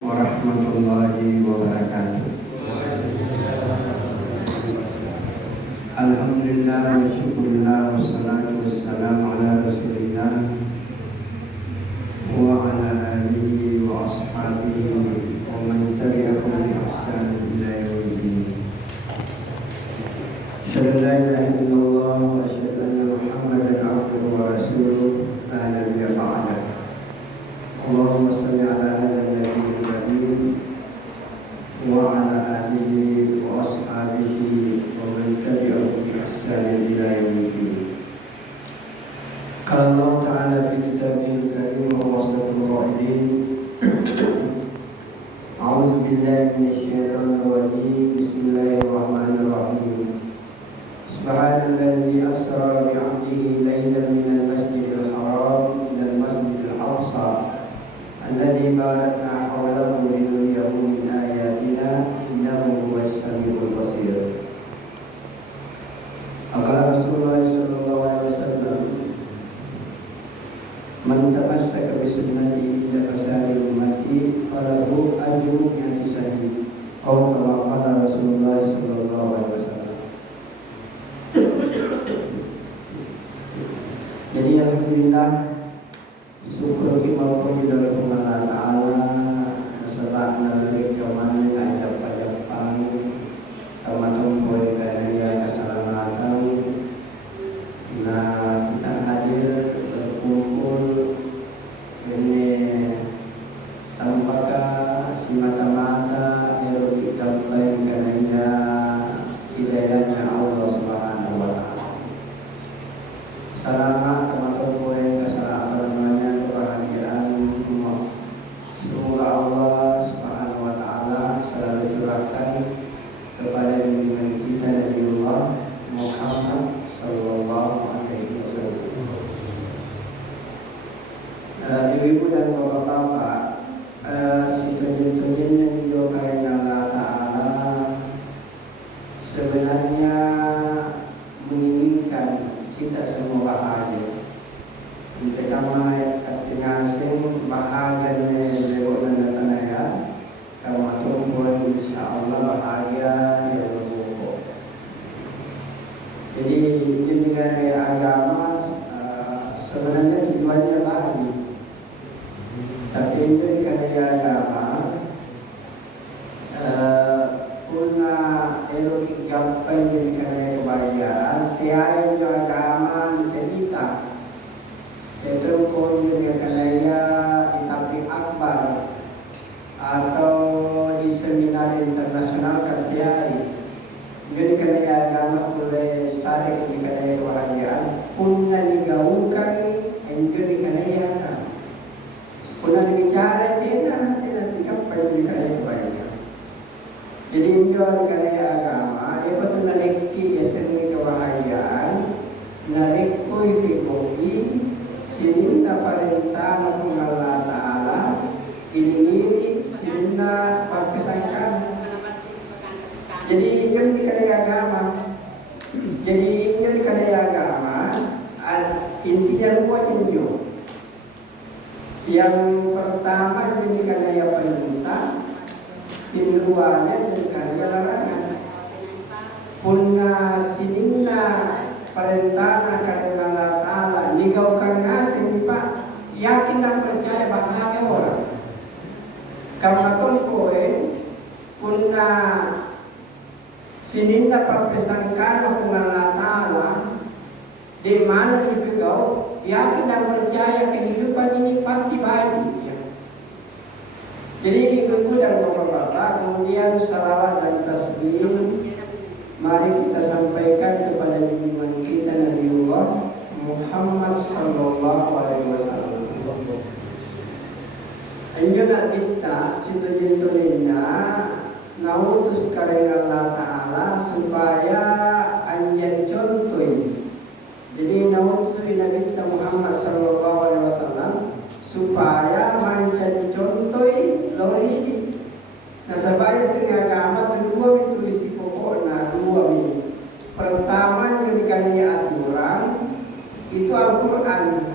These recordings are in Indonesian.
warahmatullahi wabarakatuh. Alhamdulillah wa syukurillah wassalatu wassalamu ala rasulillah wa ala alihi wa ashabihi wa man tabi'ahum bi ihsan ila yaumiddin. Asyhadu an la ilaha illallah wa asyhadu anna Muhammadan abduhu wa rasuluh la nabiyya ba'dah. Allahumma shalli ala hadzal nabiyil karim wa ala alihi wa ashabihi wa man tabi'ahum bi ihsan ila yaumiddin. Qala Allah ta'ala fi kitabil karim wa asdaqul qa'ilin. A'udzu billahi minasy syaithanir rajim. Bismillahirrahmanirrahim. Subhanalladzi asra bi 'abdihi lailan minal masjidil haram ilal masjidil aqsa alladzi barakna hawlahu linuriyahu min ayatina innahu huwas samiul basir. Qala Rasulullah sallallahu alaihi wasallam, man tamassaka bi sunnati ila fasari ummati falahu ajru mi'ati syahid. Atau kama qala Rasulullah sallallahu alaihi wasallam. Jadi alhamdulillah, syukur kita pun dalam Allah Ta'ala setelah melalui kemana yang ada pada pang kamatung boleh kaya keselamatan. Nah, kita hadir berkumpul ini tanpa semata-mata erotik sampai karena hidayahnya Allah Subhanahu wa Ta'ala. Selamat kamatung boleh keselamatan kebahagiaan. Semoga Allah Subhanahu wa Ta'ala selalu curahkan kepada junjungan kita Nabiullah Muhammad sallallahu alaihi wasallam. Ibu-ibu dan bapak-bapak, situjen-tujen yang didoakan Allah Ta'ala sebenarnya menginginkan kita semua bahagia. Kita mai katingasing bahagia lewat dan ya, kamu tunggu insyaallah bahagia ya Allah. Jadi dengan agama sebenarnya tujuannya bahagia. Tapi itu karena agama punya elok gapai jadi karena kebahagiaan. Tiada agama dicerita. Itu pun juga karena di tablik akbar atau di seminar internasional kerjai. Jadi karena agama boleh sarik di karena kebahagiaan. Punna digaungkan jadi karena agama. Punna dibicara tidak gapai di karena kebahagiaan. Jadi enjoy karena agama. Ia betul nariki seni kebahagiaan. Narikui fikofi. Sininna perintah Allah Ta'ala ini sininna perkesangkan. Jadi ini karya agama. Jadi ini karya agama. Intinya dua tinjau. Yang pertama jadi karya perintah. Yang keduanya jadi karya larangan. Punna sininna perintah karya Allah Ta'ala digaukan ngasih pak yakin dan percaya bahagia orang. Karena kowe punna sininna perpesangkan Allah Ta'ala di mana digau yakin dan percaya kehidupan ini pasti bahagia. Jadi ibu dan bapak-bapak, kemudian salawat dan tasbih mari kita sampaikan kepada junjungan kita Nabiullah Muhammad sallallahu alaihi wasallam. Anjuna kita situjentulinna nautus karena Allah Ta'ala supaya anjen contoh. Jadi nautus Nabi kita Muhammad sallallahu alaihi wasallam supaya menjadi contoh lori. Nah, supaya sehingga agama kedua itu isi pokoknya dua ini. Pertama yang dikandai aturan itu Al-Quran.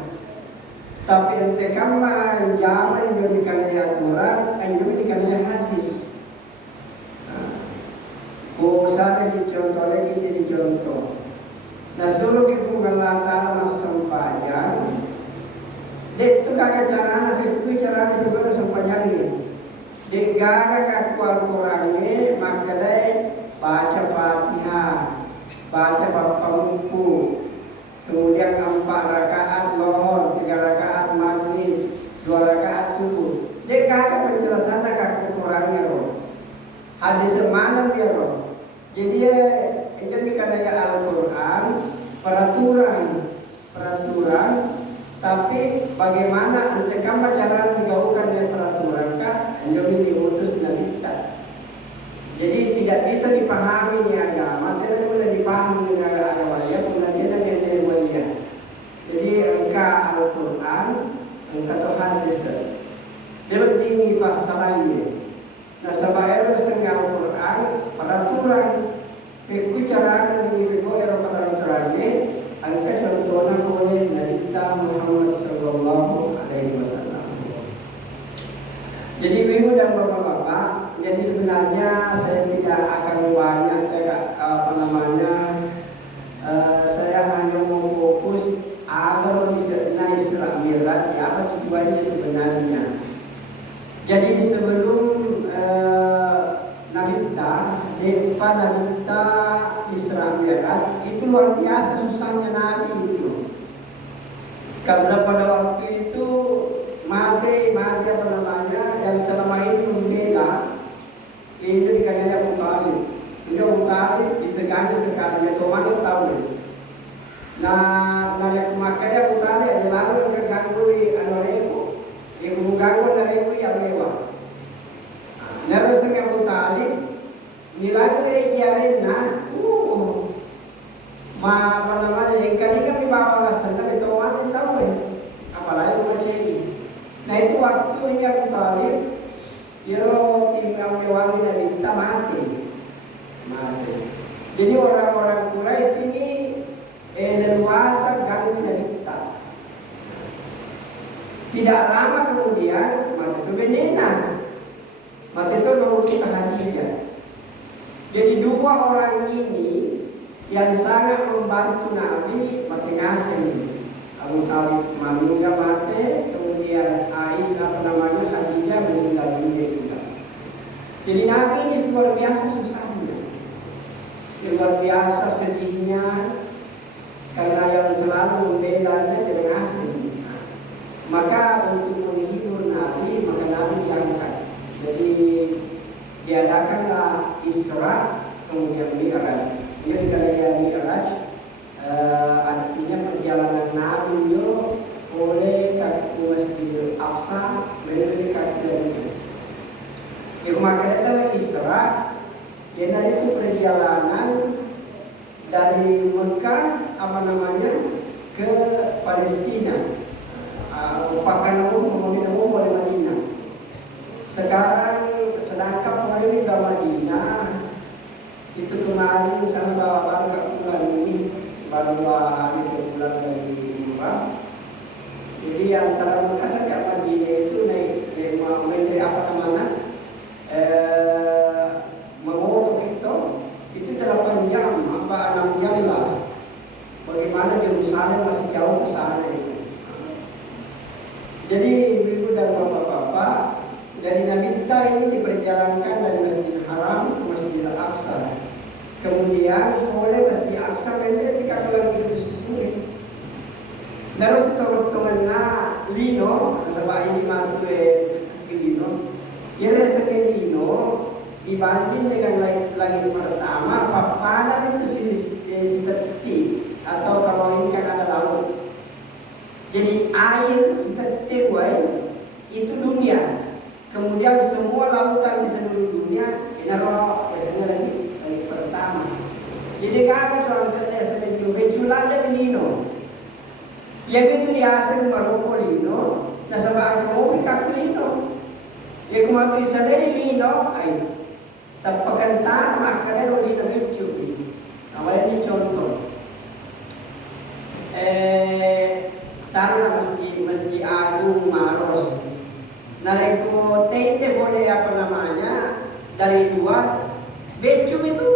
Tapi ente kama zaman yang dikandai aturan, ente ini dikanaya hadis. Usah dicontoh lagi sih dicontoh. Nah suruh kita mengalahkan mas sembahyang. Dek tu kagak carana, fikir carana itu baru sembahyang ni. Dek kagak kakual kurangnya, makanya baca Fatihah, baca Bapakku, kemudian 4 rakaat lohor, 3 rakaat maghrib, 2 rakaat subuh. Dek kagak penjelasan kagak kurangnya loh. Hadis mana biar loh. Jadi jadi karena Al-Quran peraturan, tapi bagaimana ente kamu cara menjauhkan dari peraturan kah? Hanya diutus Nabi kita. Jadi tidak bisa dipahami ini agama, tidak boleh dipahami ini agama ya, pengertian yang mulia. Jadi engkau Al-Quran, engkau Tuhan Yesus. Dia berdiri pasalnya. Nah sebab sengal Al-Quran peraturan fikir cara ini fikir peraturannya angka contohnya boleh dari kita Muhammad Sallallahu Alaihi Wasallam. Jadi ibu dan bapak-bapak, jadi sebenarnya saya tidak akan banyak saya hanya mau fokus agar disebutnya Isra Mi'raj apa tujuannya sebenarnya. Jadi sebelum Nabi kita Isra Mi'raj itu luar biasa susahnya Nabi itu. Karena pada waktu itu mati apa namanya yang selama ini membela itu dikatakan Abu Talib. Abu Talib disegani sekali, itu mana tahu ni. Nah, yang kemakannya Abu Talib ada lalu keganggu anoreko, yang mengganggu anoreko yang mewah. Lalu dengan Abu Talib nilai kejarannya, apa namanya yang kali kan dibawa sana itu orang tahu apalagi macam ini. Nah itu waktunya Abu Talib, tinggal mewangi Nabi kita mati. Jadi orang-orang Quraisy ini leluasa ganggu Nabi kita. Tidak lama kemudian mati itu beneran. Mati itu lalu kita Khadijah. Jadi dua orang ini yang sangat membantu Nabi mati ngasih ini. Abu Talib meninggal mati, kemudian Aisyah Khadijah meninggal dunia juga. Jadi Nabi ini luar biasa susahnya, luar biasa sedihnya, karena yang selalu membelanya dengan asing. Maka untuk menghibur Nabi, maka Nabi diangkat. Jadi diadakanlah Isra kemudian Mi'raj. Ia dikatakan Mi'raj artinya perjalanan Nabi oleh kaki Masjidil Aqsa menuju kaki Madinah. Yang maka itu Isra, yang itu perjalanan dari Mekah ke Palestina. Merupakan umum oleh Madinah. Sedangkan orang ini ke Madinah itu kemarin saya bawa bulan ini baru 2 hari saya pulang dari Umrah. Jadi antara Mekah sampai Madinah itu naik mengotok itu 8 jam, 6 jam lah. Bagaimana Yerusalem masih jauh ke sana itu. Jadi ibu dan bapak-bapak, jadi Nabi kita ini diperjalankan dari Masjidil Haram ke Masjidil Aqsa. Kemudian oleh Masjidil Aqsa pendek sikap lagi itu sulit. Lalu setelah temannya Lino, sebab ini masuk ke Lino, ia rasa Lino dibanding dengan lagi pertama, papanan itu seperti atau kalau ini kan ada laut. Jadi air seperti itu dunia. Kemudian semua lautan di seluruh dunia ini biasanya lagi pertama. Jadi kami orang kerja seperti beculanya Lino. Yang itu biasa Maroko Lino, na sa mga kumupikak Lino. Yang kumapit sa Lino ay tapakantaan makanero di na medyo. Awalnya ini contoh. Taruhlah Masjid Agung Maros. nareko tete boleh apa namanya dari luar becum itu,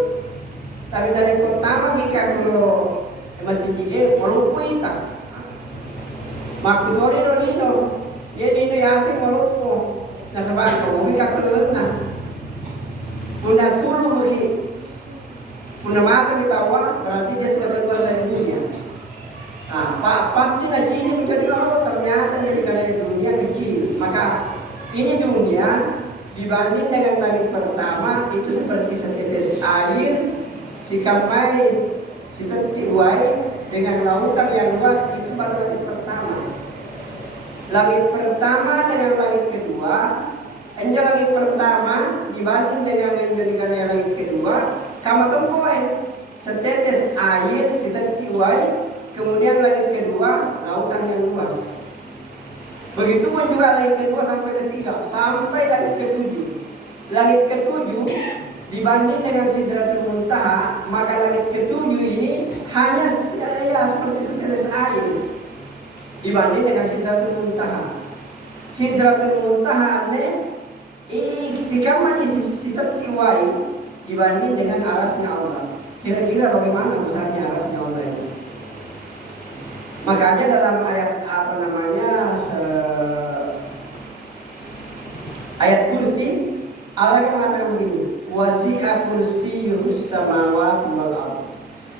tapi dari pertama jika kalau masih dia melupu ita makudori lino dia dino yasing melupu na sabang ko umika ko na puna sulu muli puna mata bitawa berarti dia sudah keluar dari dunia. Pasti na ciri menjadi Allah ternyata dia di dunia kecil. Maka ini dunia dibanding dengan langit pertama itu seperti setetes air sikampai seperti uai dengan lautan yang luas. Itu baru langit pertama. Langit pertama dengan langit kedua, hanya langit pertama dibanding dengan menjadikan langit kedua, kamu temui setetes air seperti uai, kemudian langit kedua lautan yang luas. Begitu pun juga langit kedua sampai ketiga, sampai langit ketujuh. Langit ketujuh dibanding dengan Sidratul Muntaha, maka langit ketujuh ini hanya seperti setetes air dibanding dengan Sidratul Muntaha. Sidratul Muntaha jika masih seperti wai dibanding dengan arasnya Allah. Kira-kira bagaimana besarnya arasnya Allah itu? Makanya dalam ayat apa namanya ayat kursi Allah yang mengatakan begini, wasi'a kursiyyus samawati wal ardh.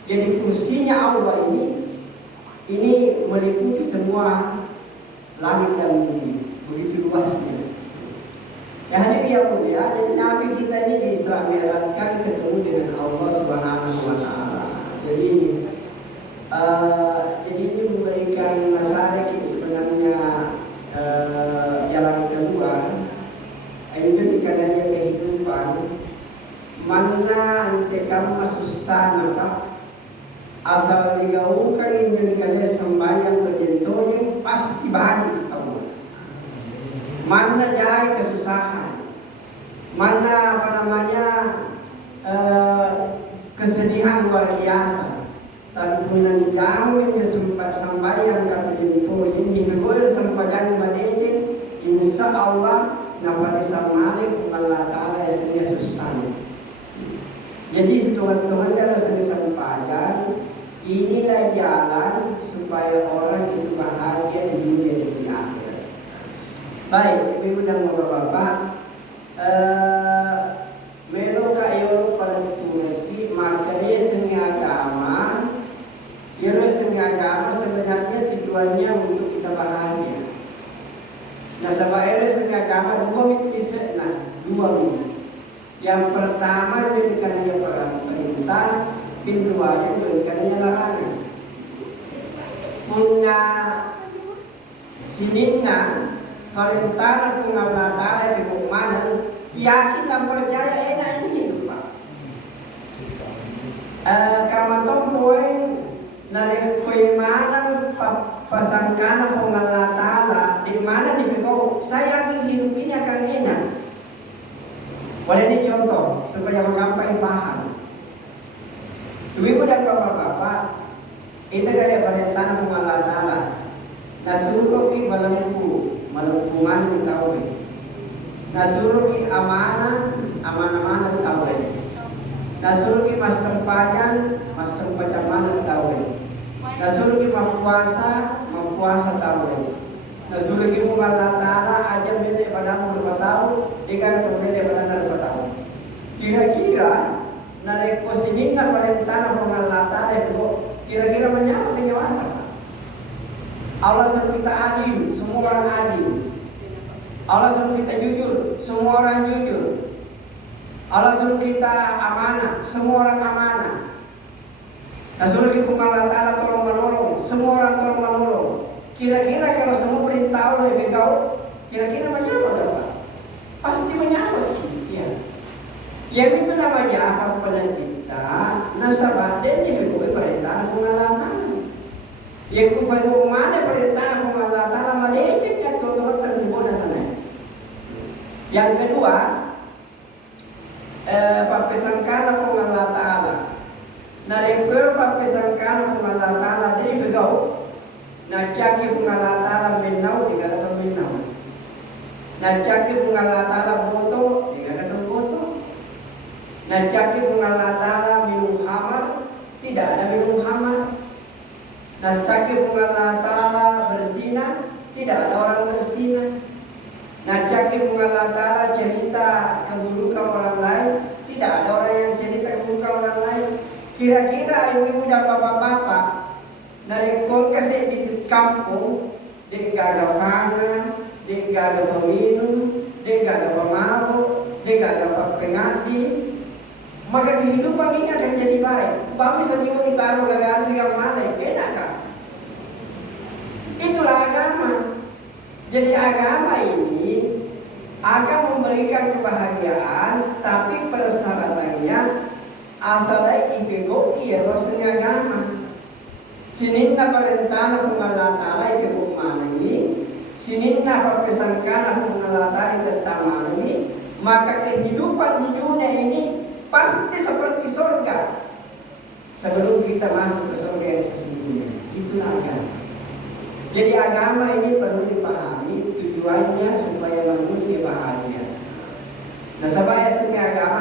Jadi kursinya Allah ini meliputi semua langit dan bumi, begitu luasnya. Ya hadir yang mulia, jadi Nabi kita ini di Isra Mi'rajkan ketemu dengan Allah Subhanahu wa taala. Jadi ini memberikan masalah sebenarnya jalan kedua. Itu dikadanya kehidupan mana antekam masusana pak asal digaungkan ini dikadanya sembahyang berjentonya pasti bahagia kamu. Mana jari kesusahan, mana apa namanya kesedihan luar biasa. Tapi punan jamu yang sempat sembahyang kata jentonya ini boleh sembahyang madejin, insya Allah nampak Malik Allah Ta'ala esnya susah. Jadi teman-teman kalau sering sampaikan, inilah jalan supaya orang itu bahagia di dunia dan di akhirat. Baik, ibu dan bapak-bapak, melo kayo pada turki makanya seni agama, sebenarnya tujuannya untuk kita bahagia. Nah, sebaiknya seni agama dua minggu. Yang pertama menjadikannya perintah, keduanya menjadikannya larangan. Punya sininna perintah Allah Ta'ala di mana yakin dan percaya enak ini hidup Pak. Kama tompoin nari kuimana pasangkana kong Allah Ta'ala di mana di Fikau saya yakin hidup ini akan enak. Boleh dicontoh supaya menggampang paham. Ibu dan bapak-bapak itu dari perintah kong Allah Ta'ala. Nasuruh ki malampu mana tahu. Nasuruh ki amanah tahu. Nasuruh ki masempajan mana tahu. Nasuruh ki mempuasa tahu. Nasuruh ki Allah Ta'ala aja milik padamu 2 tahun, ikan milik padamu 2 tahun. Kira-kira nareko sini na perintah Allah Ta'ala itu kira-kira menyapa kenyawaan. Allah suruh kita adil, semua orang adil. Allah suruh kita jujur, semua orang jujur. Allah suruh kita amanah, semua orang amanah. Suruh kita Allah Ta'ala tolong menolong, semua orang tolong menolong. Kira-kira kalau semua perintah Allah begau, kira-kira menyapa Pak? Pasti menyapa. Ya. Yang itu namanya apa penelita, nasabah dan diberi perintah Allah Ta'ala. Yang kupadu mana perintah Allah Ta'ala malecek yang teman-teman terlibat tanah. Yang kedua, papesangkana Allah Ta'ala. Nareper papesangkana Allah Ta'ala dari begau. Najaki Allah Ta'ala menau di dalam menau. Najaki mengalatala boto, tidak ada boto. Najaki mengalatala minum khamar, tidak ada minum khamar. Najaki mengalatala berzina, tidak ada orang berzina. Najaki mengalatala cerita keburukan orang lain, tidak ada orang yang cerita keburukan orang lain. Kira-kira ibu-ibu dan bapak-bapak dari kasih di kampung, dia gagal pangan, dia gagal peminum, dia gagal pemabuk, dia gagal pengabdi, maka kehidupan ini akan jadi baik. Bami sendiri kita harus gagal di mana? Beda kan? Itulah agama. Jadi agama ini akan memberikan kebahagiaan, tapi persyaratannya asalnya ibego iya rasanya agama. Sininna perintah Allah Ta'ala ibego mana ini, sininna perpesankan Allah Ta'ala tentang ini, maka kehidupan di dunia ini pasti seperti surga sebelum kita masuk ke surga yang sesungguhnya. Itulah agama. Jadi agama ini perlu dipahami tujuannya supaya manusia bahagia. Nah, supaya semua agama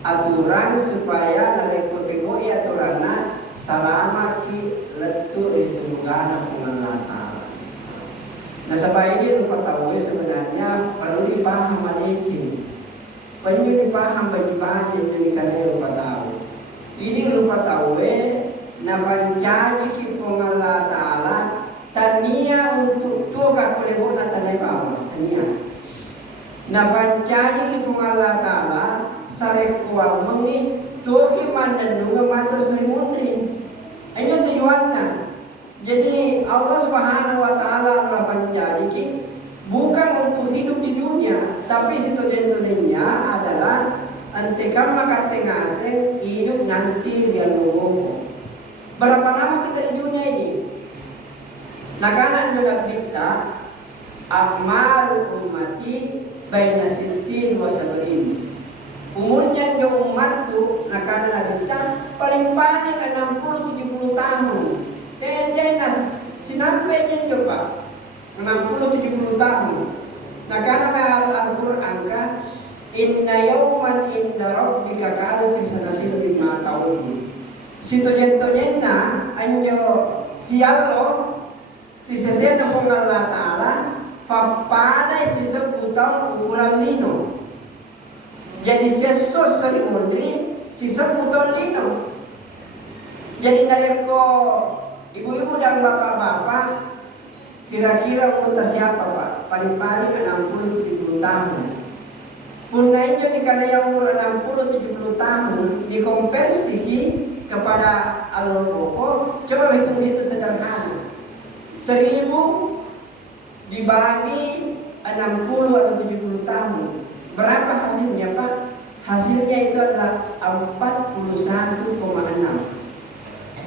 aturan supaya nalekoteko aturanna salama ki letu di semoga Allah. Nah, supaya ini lupa tahu sebenarnya perlu dipaham ini. Perlu dipaham bagi-bagi jadi kalian lupa tahu. Ini lupa tahu napanjani kifong Allah Ta'ala tania untuk tuga kolebon na tanay bawah tania napanjani kifong Allah Ta'ala sarekuang mengi tuki mandanunga matos rimundri. Ini tujuannya. Jadi Allah Subhanahu wa Ta'ala napanjani bukan untuk hidup di dunia, tapi situasinya adalah antekam makatengasen hidup nanti di alumum. Berapa lama kita di dunia ini? Nah, karena juga kita amal ummati baina sintin wa sab'in. Umurnya di umat tu, nah karena kita paling-paling 60-70 tahun. Jangan sinampai coba 60-70 tahun. Nah, karena Al-Quran kan inna yawman inda rabbika ka'alfi sanatin mimma ta'udun. Situjen-tujenna anyo sialo disesena pong Allah Ta'ala papanay si seputang ukuran lino. Jadi sesos serimundri si seputang lino. Jadi naleko ibu-ibu dan bapak-bapak kira-kira umur siapa Pak? Paling-paling 60-70 tahun. Punainya dikana yang umur 60-70 tahun dikonversi kepada al-Boko, coba hitung itu sederhana. 1000 dibagi 60 atau 70 tahun. Berapa hasilnya Pak? Hasilnya itu adalah 41,6.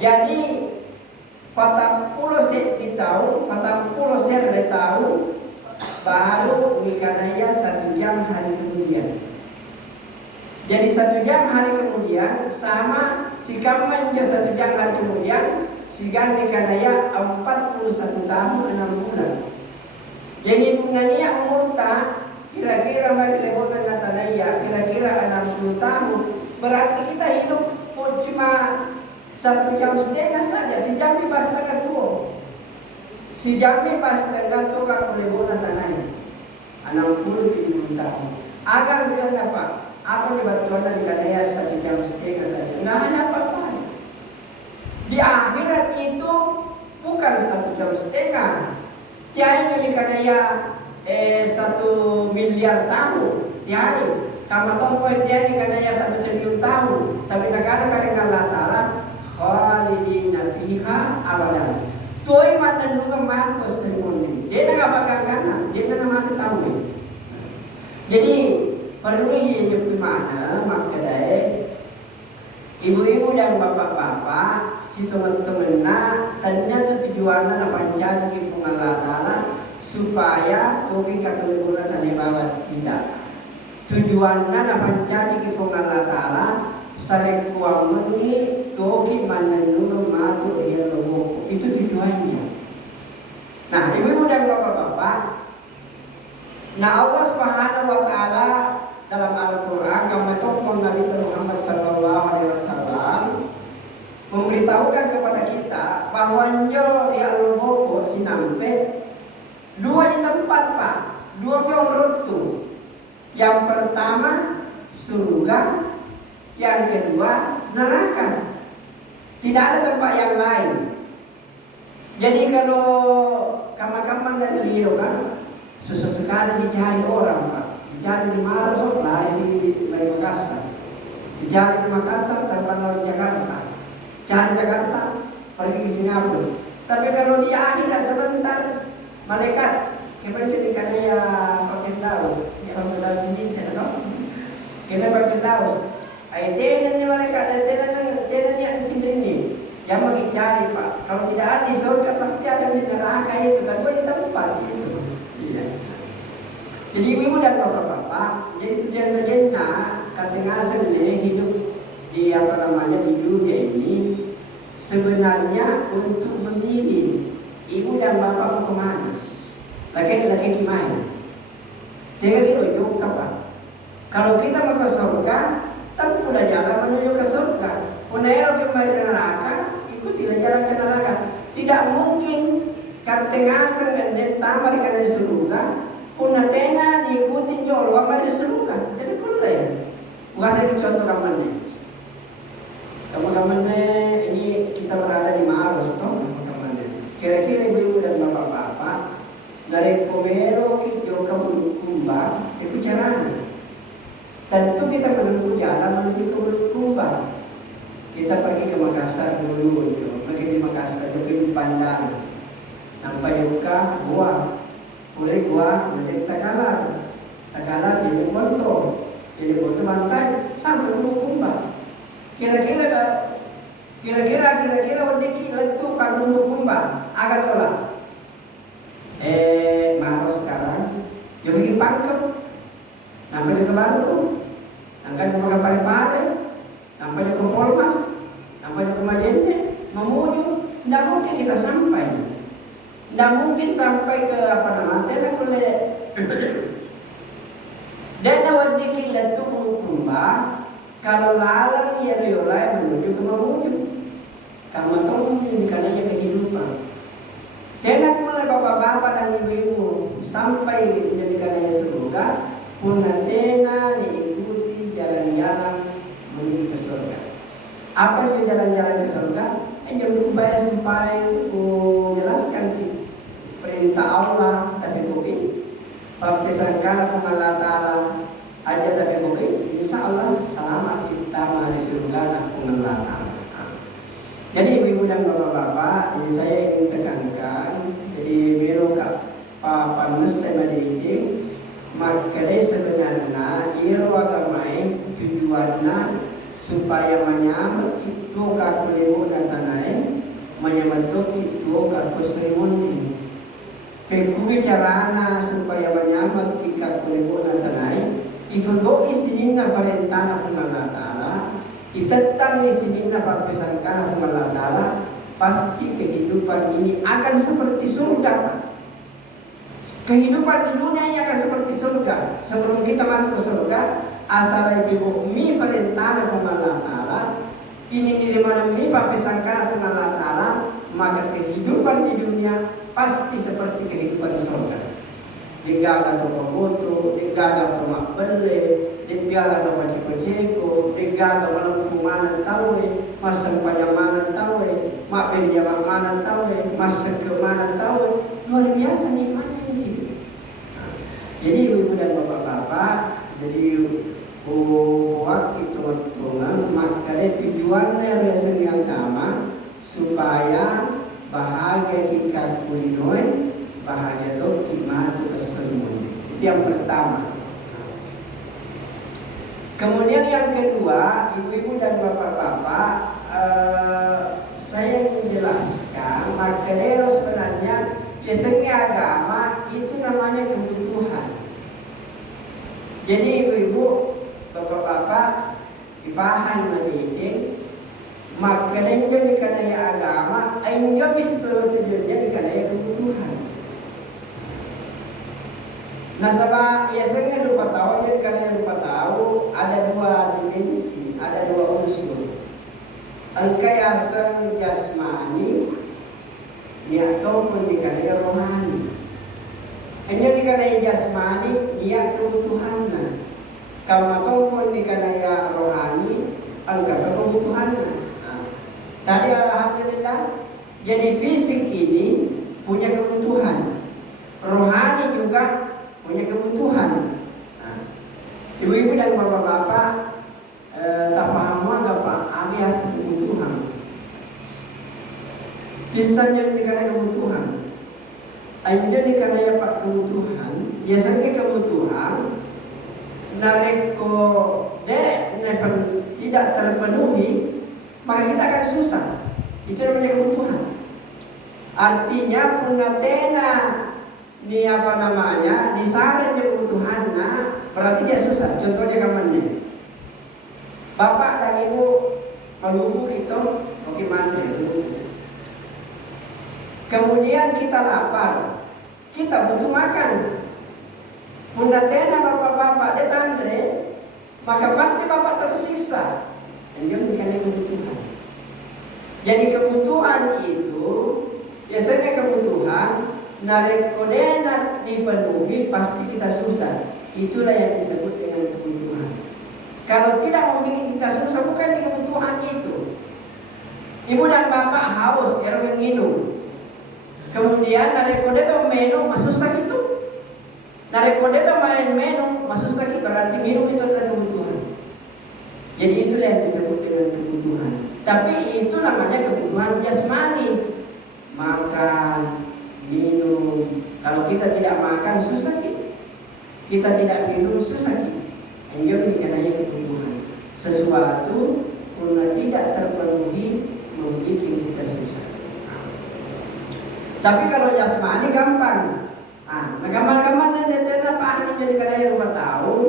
Jadi 40 set tahun, 40 set tahun baru mikanaya 1 jam hari kemudian. Jadi 1 jam hari kemudian sama si kampanye 1 jam hari kemudian si ganti kanaya 41 tahun 6 bulan. Jadi mengenai umur tak kira-kira bagi lekotan natanaya kira-kira 60 tahun, berarti kita hidup cuma 1,5 jam saja. Si jam pas tengah tua, si jam pas tengah tua kalau lekotan natanaya 60-70 tahun. Agar kenapa? Apa kebetulan dikatanya 1,5 jam saja? Nggak ada apa-apa. Di akhirat itu bukan 1,5 jam. Tiada dikatanya 1 miliar tahun. Tiada. Kamu tahu poin tiada dikatanya 1 triliun tahun. Tapi kadang-kadang Allah Ta'ala khalidina fiha abadan. Tuh iman dan juga mampus semuanya. Dia nggak bakal kanan. Dia nggak mati tahu. Jadi perlu yang gimana makanya ibu-ibu dan bapak-bapak si teman-temannya ternyata tujuannya pancari kifung Allah Ta'ala supaya toki kakeleburan dan bawah tidak. Tujuannya pancari kifung Allah Ta'ala sarek kuang meni toki mananunga matu dia logo. Itu tujuannya. Nah, ibu-ibu dan bapak-bapak Nah Allah Subhanahu wa taala dalam Al-Qur'an kama tokon Nabi Muhammad sallallahu alaihi wasallam memberitahukan kepada kita bahwa njol di al-boko sinampe dua di tempat Pak, dua pengerutu. Yang pertama surga, yang kedua neraka. Tidak ada tempat yang lain. Jadi kalau kamar-kamar dan liru kan susah sekali dicari orang Pak. Dicari di Maros, lari di Makassar. Dicari di Makassar, terbang di Jakarta. Cari Jakarta, pergi ke Singapura. Tapi kalau dia akhirat sebentar, malaikat kemudian dikata ya pakai daun, ya pakai daun sini, tidak tahu. Kena pakai daun. Tenan ni malaikat, tenan yang cinta ini. Yang mau dicari Pak. Kalau tidak ada di surga pasti ada di neraka itu. Dan boleh tempat itu. Iya. Jadi ibu dan bapak-bapak, jadi sejen-sejennya katengasan ini hidup di di dunia ini sebenarnya untuk memilih ibu dan bapak mau kemana. Laki-laki gimana? Jangan dirujuk Pak. Kalau kita mau ke surga, tempuhlah jalan menuju ke surga. Unairo kembali ke neraka, ikutilah jalan ke neraka. Tidak mungkin katengasan dan tamar karena surga. Punatena diikuti jolo apa di surga. Jadi kulai. Bukan lagi contoh kamarnya. Kamarnya ini kita berada di Maros, toh kamarnya. Kira-kira ibu dan bapak-bapak dari Pomero ke Bulukumba itu caranya. Tentu kita menempuh jalan menuju ke Bulukumba. Kita pergi ke Makassar dulu, pergi di Makassar itu di Pandang. Sampai Yuka, Gua. Mulai Gua menjadi Takalar jadi Bonto. Jadi Bonto Bantai sampai Bulukumba. Kira-kira wadiki letup kan Bulukumba agak tolak. Maros sekarang dia pergi Pangkep. Sampai ke Bandung, sampai ke Parepare, sampai ke Polmas, sampai ke Majene, memuju, tidak mungkin kita sampai. Tidak mungkin sampai ke Tena Kule. Dan wadiki letu Bulukumba, kalau lalang ya riolai menuju ke memuju. Kamu tahu ini karena kehidupan. Tena Kule bapak-bapak dan ibu-ibu sampai menjadi karena surga. Punatena diikuti jalan-jalan menuju ke surga. Apa itu jalan-jalan ke surga? Jangan bayar sampai jelaskan perintah Allah tapi mungkin Papisangkala Allah Ta'ala ada tapi mungkin insya Allah selamat kita di surga Allah Ta'ala. Jadi ibu dan bapak-bapak, ini saya ingin tekankan. Jadi biro Pak Mesti Madinah. Maka sebenarnya iro agamai tujuannya supaya menyambut itu kakulimu dan tanai menyambut itu kakusrimun ini. Pekui carana supaya menyambut kakulimu dan tanai ikudo isinina parentana kumala ta'ala itetang isinina papisangkana kumala ta'ala pasti kehidupan ini akan seperti surga. Kehidupan di dunia ini akan seperti surga. Sebelum kita masuk ke surga, asal ibu mi perintah Allah Ta'ala, ini di mana mi papisangkan Allah Ta'ala, maka kehidupan di dunia pasti seperti kehidupan di surga. Digaga toko foto, digaga toko bele, digaga toko ceko-ceko, digaga walau kumanan tawe, masa panyamanan tawe, maafin jamanan tawe, masa kemanan tawe, luar biasa nikmatnya. Jadi ibu dan bapak-bapak, jadi waktu teman-teman maka tujuannya biasanya agama supaya bahagia kita kulinoi, bahagia dok kita tersembunyi. Itu yang pertama. Kemudian yang kedua, ibu-ibu dan bapak-bapak, saya ingin jelaskan maka sebenarnya biasanya agama itu namanya kebutuhan. Jadi ibu-ibu, bapak-bapak, dipaham mendidik, maka dia dikanai agama, enggak bisa tujuannya dikanai kebutuhan. Nasabah biasanya lupa tahu, jadi karena lupa tahu ada dua dimensi, ada dua unsur. Al-kayasa jasmani dia ataupun dikadai rohani. Hanya dikadai jasmani dia kebutuhannya. Kalau ataupun dikadai rohani angkat kebutuhannya. Tadi alhamdulillah jadi fisik ini punya kebutuhan, rohani juga punya kebutuhan. Ibu-ibu dan bapak-bapak tak paham apa Pak, abi hasil kebutuhan. Kisahnya dikana kebutuhan. Aja dikana ya Pak kebutuhan. Biasanya kebutuhan nareko tidak terpenuhi, maka kita akan susah. Itu namanya kebutuhan. Artinya punatena di apa namanya di sana dia kebutuhan, berarti dia susah. Contohnya kamarnya bapak dan ibu meluhu kita oke mandi, kemudian kita lapar, kita butuh makan. Mundatena bapak-bapak detandre, maka pasti bapak tersiksa. Dan dia bukan kebutuhan. Jadi kebutuhan itu biasanya kebutuhan narekodena dipenuhi pasti kita susah. Itulah yang disebut dengan kebutuhan. Kalau tidak membuat kita susah bukan di kebutuhan itu. Ibu dan bapak haus, jangan minum. Kemudian narekodena minum susah itu. Narekodena main minum susah itu berarti minum itu adalah kebutuhan. Jadi itulah yang disebut dengan kebutuhan. Tapi itu namanya kebutuhan jasmani. Makan, minum. Kalau kita tidak makan susah kita tidak minum susah Anjur dikatakan kebutuhan. Sesuatu karena tidak terpenuhi membuat kita susah. Tapi kalau jasmani gampang. Gampang-gampang dan detail apa yang jadi kadaya rumah tahun,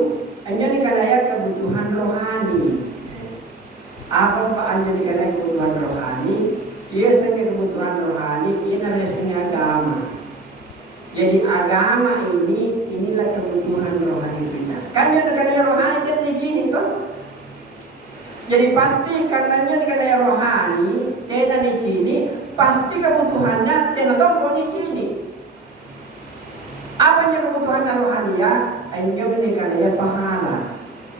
anjur dikatakan kebutuhan rohani. Apa Pak anjur dikatakan kebutuhan rohani? Biasanya kebutuhan rohani ini biasanya agama. Jadi agama inilah kebutuhan rohani kita. Kan yang dikatakan rohani tidak di sini toh. Jadi pasti karena dikatakan rohani tidak di sini, pasti kebutuhannya tidak tombol di sini. Apa yang kebutuhannya rohani ya? Anjur dikatakan pahala.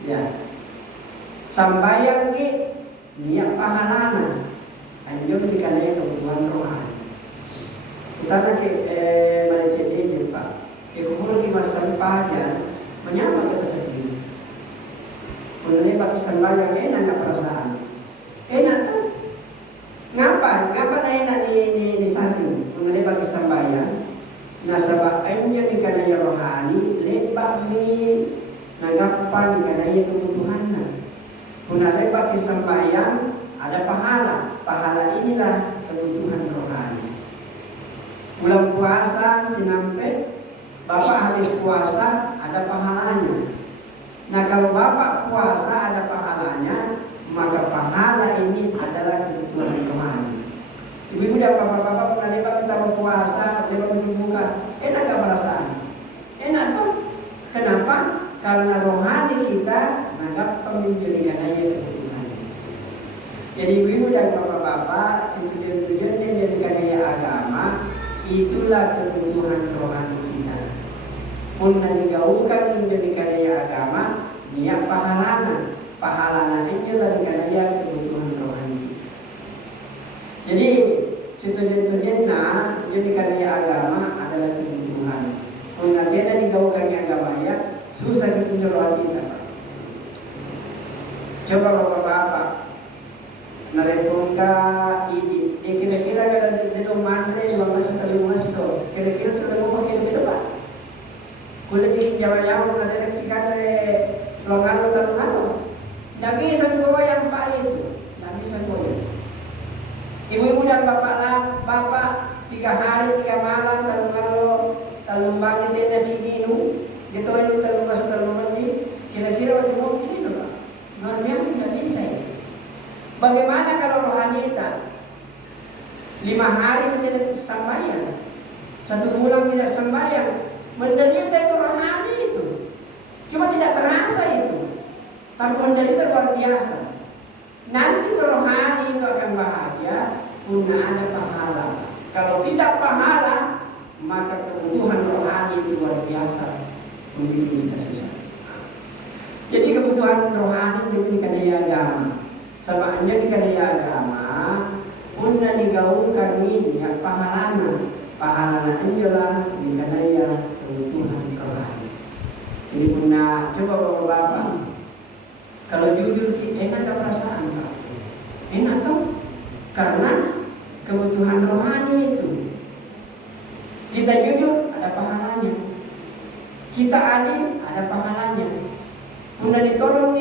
Ya. Sambayang ki niat pahalana. Anjur dikatakan kebutuhan rohani. Kita nak Malaysia dia Pak. Kalau di masa pagi menyapa kita sendiri. Mulai pakai sembahyang enak nggak perasaan? Enak tuh. Ngapa enak di samping? Mulai pakai sembahyang. Nasabah anjur dikatakan rohani lepak ni nagapan dikatakan kebutuhannya. Mulai pakai sembahyang ada pahala. Pahala inilah kebutuhan rohani. Bulan puasa sinampe, bapak habis puasa ada pahalanya. Nah kalau bapak puasa ada pahalanya, maka pahala ini adalah kebutuhan rohani. Ibu-ibu dan bapak-bapak pernah lepas kita berpuasa, lepas berbuka, enak gak perasaan? Enak tuh. Kenapa? Karena rohani kita menganggap menjadikan aja kebutuhan. Jadi ibu-ibu dan bapak-bapak, tujuan-tujuan yang menjadikan gaya agama, itulah kebutuhan rohani kita. Pun digaulkan menjadi karya agama, niat pahalana. Pahalana itulah dikadaya kebutuhan rohani. Jadi tujuan-tujuan jadi karya agama adalah kebutuhan. Pun nanti digaulkan agama ya, susah kita rohani kita. Coba bapak-bapak narepunka ini kira-kira kalau itu mandre mama sekali masuk kira-kira sudah mau kira-kira Pak kulit ini jawa-jawa nanti ketika longan tidak bisa goyang Pak itu tidak bisa goyang. Ibu-ibu dan bapak 3 hari 3 malam kalau bangkit tidak kidinu gitu aja kalau masuk dalam mandi kira-kira mau kira Pak luar biasa tidak bisa ya. Bagaimana kalau rohanita 5 hari tidak sembahyang, 1 bulan tidak sembahyang, menderita itu rohani Cuma tidak terasa itu. Tapi menderita luar biasa. Nanti rohani itu akan bahagia, punya ada pahala. Kalau tidak pahala, maka kebutuhan rohani itu luar biasa, membuat kita susah. Jadi kebutuhan rohani itu dikadai agama. Sebabnya dikadai agama, punya digaungkan ini ya pahalana. Pahalana adalah dikadai kebutuhan rohani. Jadi punya coba bapak-bapak, kalau jujur enak ada perasaan Pak? Enak toh? Karena kebutuhan rohani itu. Kita jujur ada pahalanya. Kita adil ada pahalanya. Sudah ditolong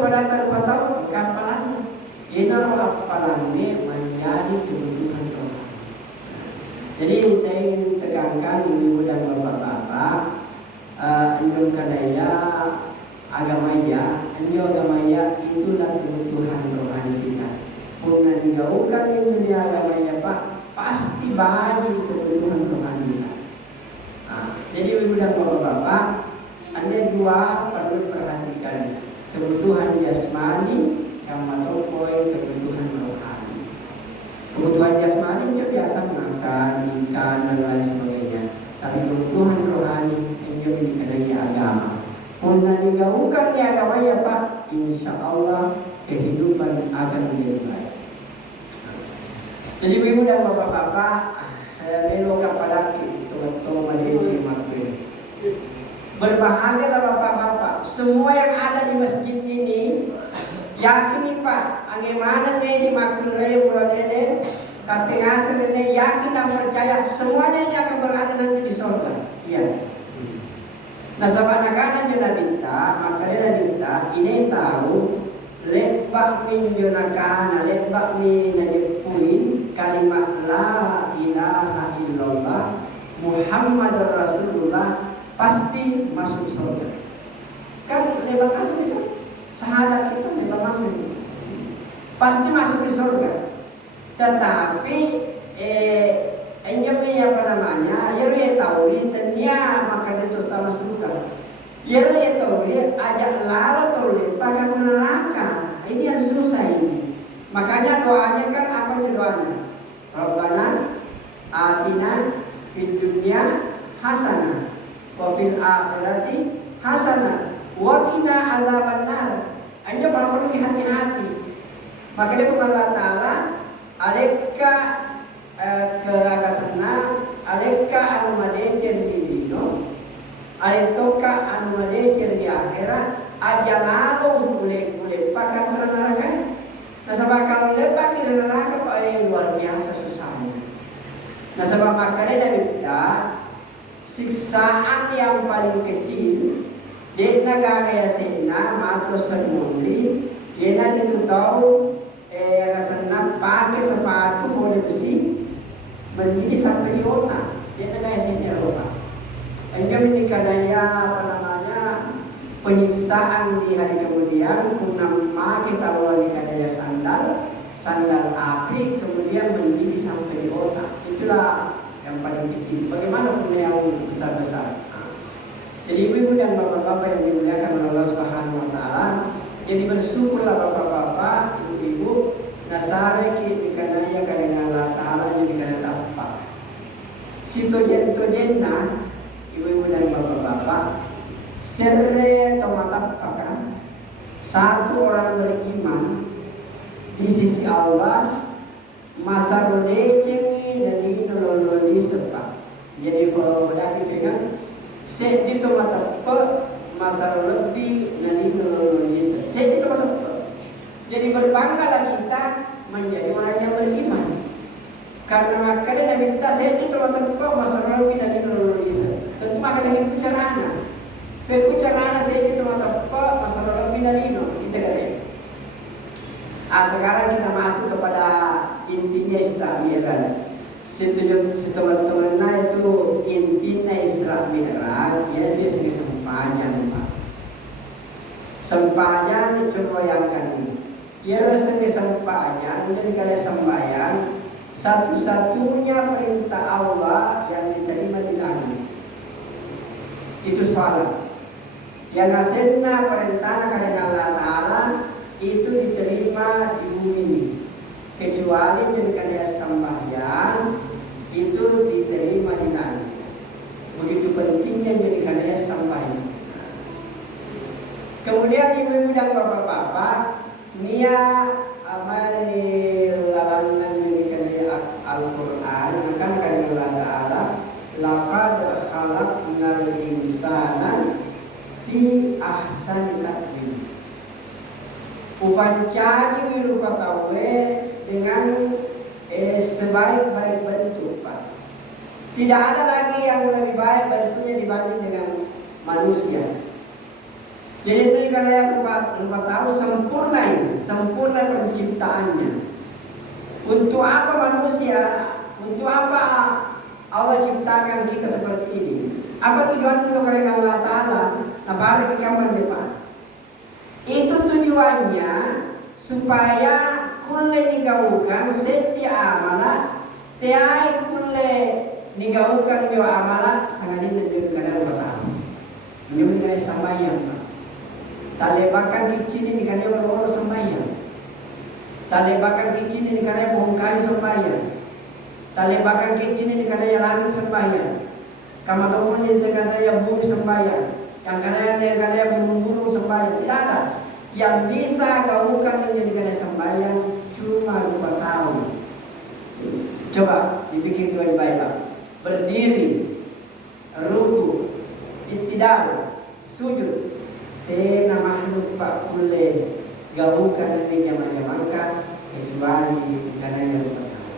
pada terpatau kapalannya. Ini apalannya menjadi kebutuhan rohani. Jadi saya ingin tekankan ibu dan bapak-bapak, anjung kadaya agamanya, agamanya itulah kebutuhan rohani kita. Puna digaungkan di dunia agamanya Pak, pasti bagi kebutuhan rohani kita. Jadi ibu dan bapak-bapak, ada dua perlu perhatikan, kebutuhan jasmani yang poin kebutuhan rohani. Kebutuhan jasmani itu biasa makan, ikan dan lain sebagainya. Tapi kebutuhan rohani yang dikenai agama. Puna digaungkan di agama ya Pak, insya Allah kehidupan akan menjadi baik. Jadi ibu dan bapak-bapak, saya belok kepada teman-teman majelis makmum. Berbahagia bapak-bapak, semua yang ada di masjid ini, yakin nih Pak, bagaimana nih di makmum raya bulan ini, katengah ini yakin dan percaya semuanya ini akan berada nanti di surga. Iya. Nah sama anak-anak juga minta, maka dia minta, ini tahu lebak min junakana, lebak min najipuin kalimat la ilaha illallah Muhammad Rasulullah pasti masuk surga. Kan lebak masuk itu, syahadat itu lebak masuk itu. Pasti masuk di surga. Tetapi enjamnya apa namanya? Ya tahu dia maka dia terutama surga. Ya tahu dia ajak lalat terus pakai neraka. Ini yang susah ini. Makanya doanya kan apa doanya? Rabbana atina fid dunya hasanah wa fil akhirati hasanah wa qina azabannar. Anda perlu hati-hati. Maka dia Allah Taala aleka keagasanna aleka anu madejen di dino aletoka anu madejen di akhirat ajalalo boleh pakai neraka. Nah sebab kalau lepak di neraka Pak luar biasa susahnya. Nah sebab makanya kita siksaan yang paling kecil di negara ya sena matro sermoni dia itu tahu karena pakai sepatu boleh besi menjadi sampai di otak dia negara sena otak. Anjam ini kadaya apa namanya penyiksaan di hari kemudian kunama kita bawa di kadaya sandal api kemudian menjadi sampai di otak. Itulah yang paling kecil. Bagaimana punya yang besar-besar? Jadi ibu dan bapak-bapak yang dimuliakan oleh Allah Subhanahu wa taala, jadi bersyukurlah bapak-bapak, ibu-ibu, nasare ki dikanaya kadang Allah taala jadi kada tampak. Sitojen-tojenna ibu-ibu dan bapak-bapak, sere tomatapkan satu orang beriman di sisi Allah masa leceng dan dinololi serta. Jadi kalau berarti dengan set itu mata masa lebih dan dinololi set itu mata. Jadi berbanggalah kita menjadi orang yang beriman. Karena makanya Nabi kita set itu mata masa lebih dan dinololi set. Tentu maka dari caranya. Caranya set itu mata masa lebih dan dinololi kita kata. Sekarang kita masuk kepada intinya Islam ya kan. Teman-teman itu intinya Islam Mi'raj ya dia sebagai sempadan Pak. Sempadan coba yang kan. Ya sebagai sempadan jadi kalian sembahyang satu-satunya perintah Allah yang diterima di langit. Itu salat. Yang hasilnya perintah karena Allah Ta'ala itu diterima di bumi ini. Kecuali dengan sembahyang itu diterima di langit. Begitu pentingnya jadi karena sembahyang. Kemudian ibu-ibu dan bapak-bapak, nia amalil lalangan menjadi Al-Quran akan Allah Ta'ala laqad khalaqnal insana fi ahsani taqwim. Upancari wilupa tawe dengan sebaik-baik bentuk, Pak. Tidak ada lagi yang lebih baik bentuknya dibanding dengan manusia. Jadi itu karena yang lupa tahu sempurna ini, sempurna penciptaannya. Untuk apa manusia? Untuk apa Allah ciptakan kita seperti ini? Apa tujuan itu karena Allah Ta'ala? Apalagi kamar depan. Itu tujuannya supaya kulle digaukan setiap amalan, tiai kulle digaukan yo amalan sangat ini karena Allah Ta'ala. Menyebutkan sambayang. Talebakan kicin ini karena orang-orang sembahyang. Talebakan kicin ini karena pohon kayu sembahyang. Talebakan kicin ini karena langit sembahyang. Kamu tahu ini karena bumi sembahyang. Yang karena burung-burung sembahyang. Tidak ada. Yang bisa gaukan menjadi karena sembahyang cuma 2 tahun. Coba dipikir baik-baik, Pak. Berdiri, ruku, iktidal, sujud. Nama lupa boleh gaukan nanti zaman-zamankan kecuali karena yang pertama.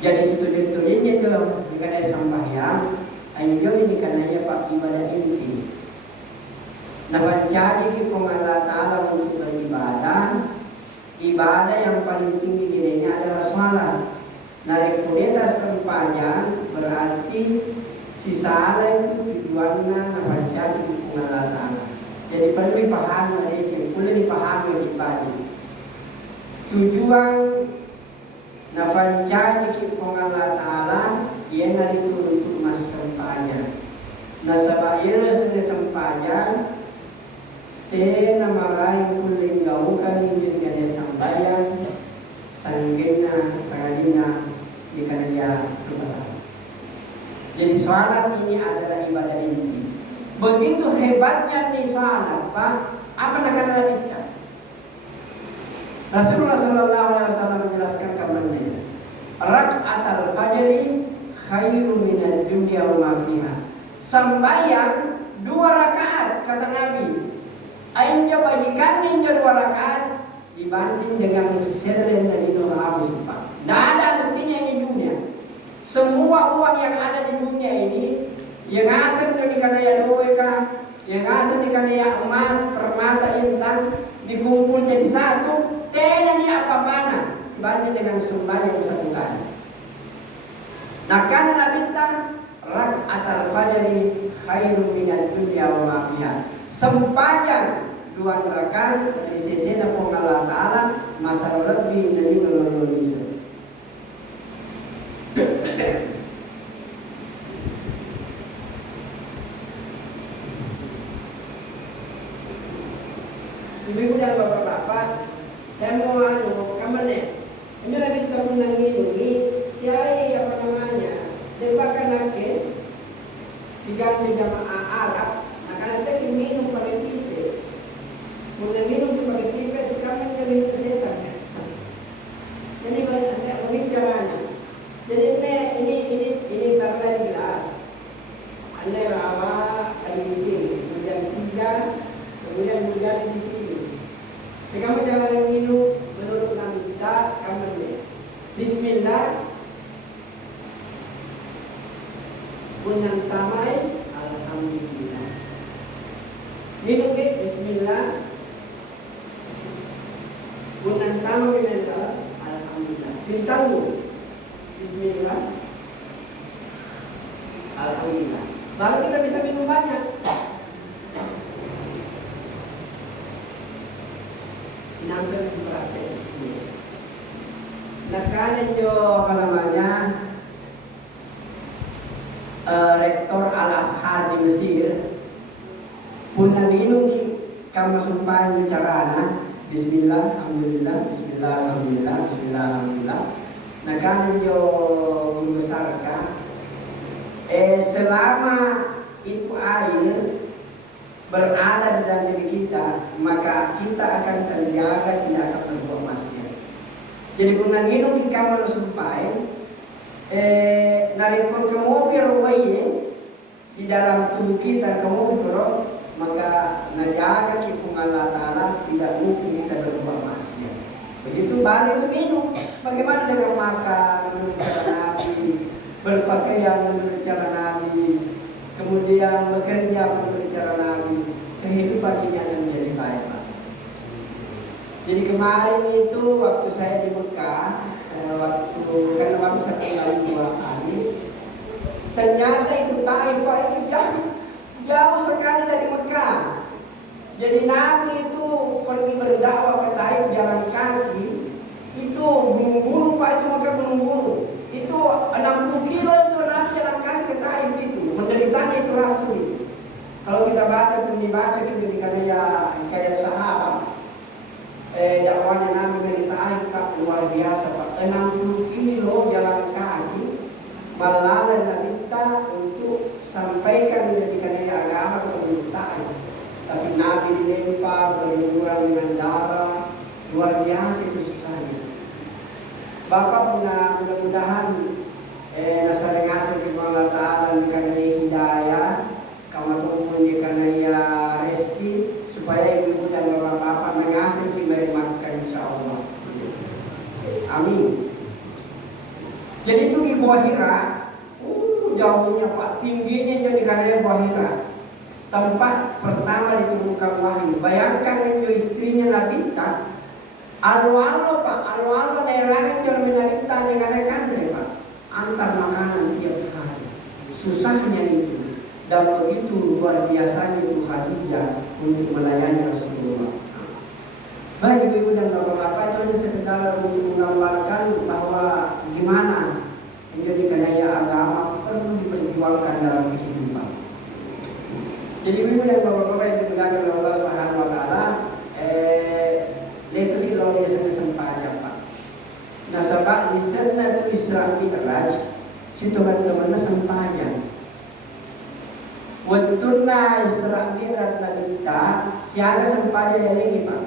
Jadi setuju-tujunya dong karena sembahyang, ayo ini karena Pak ibadah inti. Nah, jadi kita Allah Ta'ala untuk beribadah, ibadah yang paling tinggi dirinya adalah sholat. Nah, rekualitas sempajan berarti si salah itu tujuannya nah jadi Allah Ta'ala. Jadi perlu dipahami mereka, perlu dipahami ibadah. Tujuan nafanjadi kifong Allah Ta'ala ia nari untuk mas sempajan. Nah sabayana sudah sempajan te nama lain kuling gaukan ingin kaya sambayan sanggena sangadina di kanaya kebenaran. Jadi sholat ini adalah ibadah inti. Begitu hebatnya nih sholat, Pak. Apa nakana kita? Rasulullah SAW menjelaskan kamarnya. Rak'atal fajri khairu minad dunya wa ma fiha. Sembahyang 2 rakaat kata Nabi. Ainja bajikan ninja 2 rakaat dibanding dengan seren dari doa habis, Pak. Tidak ada artinya ini dunia. Semua uang yang ada di dunia ini yang asal dari kanaya doeka, yang asal di kanaya emas, permata, intan dikumpul jadi satu, tenanya apa mana dibanding dengan sembahyang 1 kali. Nah karena bintang rak'atal fajri khairum minad dunya wa ma fiha. Sembahyang 2 rakaat dari sisi Allah Ta'ala masa lebih dari Indonesia. Ibu-ibu dan bapak-bapak, saya mau kamu nih, ini lagi kita menangani ya apa namanya, debakan lagi, sigang di jamaah Arab, nah karena kita minum pakai tipe, mulai minum pakai tipe, sekarang kita minum kesehatan. Jadi bagaimana caranya? Jadi ini taruhlah di gelas, anda rawa ada di sini, kemudian 3, kemudian di sini. Jadi kamu jangan minum menurut Nabi kita, kamu lihat. Bismillah. Bunyan tamai, alhamdulillah. Minum ke Bismillah. Bunyan tamai minta, alhamdulillah. Bintang Bismillah. Alhamdulillah. Baru kita bisa minum banyak. Nampil praktek. Nah kan jo apa namanya Rektor Al Azhar di Mesir Pun naminum ki kama sumpah bicarana Bismillah, Alhamdulillah, Bismillah, Alhamdulillah, Bismillah, Alhamdulillah. Nah kan yo membesarkan selama itu air berada di dalam diri kita, maka kita akan terjaga, tidak akan berbuat maksiat. Jadi pun naminum ki kama sumpah narikon kemobil ruwaye di dalam tubuh kita kemobil maka najaga ki Allah Ta'ala tidak mungkin kita berbuat maksiat. Begitu baru itu minum. Bagaimana dengan makan menurut cara Nabi, berpakaian menurut cara Nabi, kemudian bekerja menurut cara Nabi, kehidupan ini akan menjadi baik, Pak. Jadi kemarin itu waktu saya di Mekah, karena waktu saya tinggal 2 hari, ternyata itu Taif, Pak, itu jauh sekali dari Mekah. Jadi Nabi itu pergi berdakwah ke Taif jalan kaki, itu gunung-gunung, Pak, itu Mekah gunung-gunung. Itu 60 kilo itu Nabi jalan kaki ke Taif itu, menderitanya itu Rasul itu. Kalau kita baca, dibaca itu karena ya kayak sahabat. Dakwahnya Nabi dari Taif, Pak, luar biasa, Pak. 60 kilo jalan kaki, melawan kita untuk sampaikan menjadikan agama ke penduduk Taif. Tapi Nabi dilempar, berlumuran dengan darah, luar biasa itu susahnya. Bapak mudah-mudahan nasar ngasih ke Allah Ta'ala dikanai hidayah, kamu pun dikanai rezeki, supaya ibu dan bapak-bapak mengasih diberi makan insyaAllah. Amin. Jadi itu di Gua Hira, jauhnya Pak, tingginya jadi karena Gua Hira. Tempat pertama diturunkan wahyu. Bayangkan itu istrinya Nabi tak Al-Walo, Pak, Al-Walo daerahnya jangan menarikta dengan Pak. Antar makanan tiap hari. Susahnya itu. Dan begitu luar biasanya itu Khadijah untuk melayani Rasulullah. Baik ibu dan bapak-bapak, itu hanya sekedar untuk menggambarkan bahwa gimana menjadi daya agama perlu diperjuangkan dalam kehidupan. Jadi ibu dan bapak-bapak yang dimuliakan oleh Allah Subhanahu Wa Taala, lesson ini luar biasa disampaikan, Pak. Nah, sebab lisannya itu Isra Mi'raj, si teman-temannya sampaikan. Waktunya Isra Mi'raj Nabi kita, siapa sampaikan yang ini, Pak?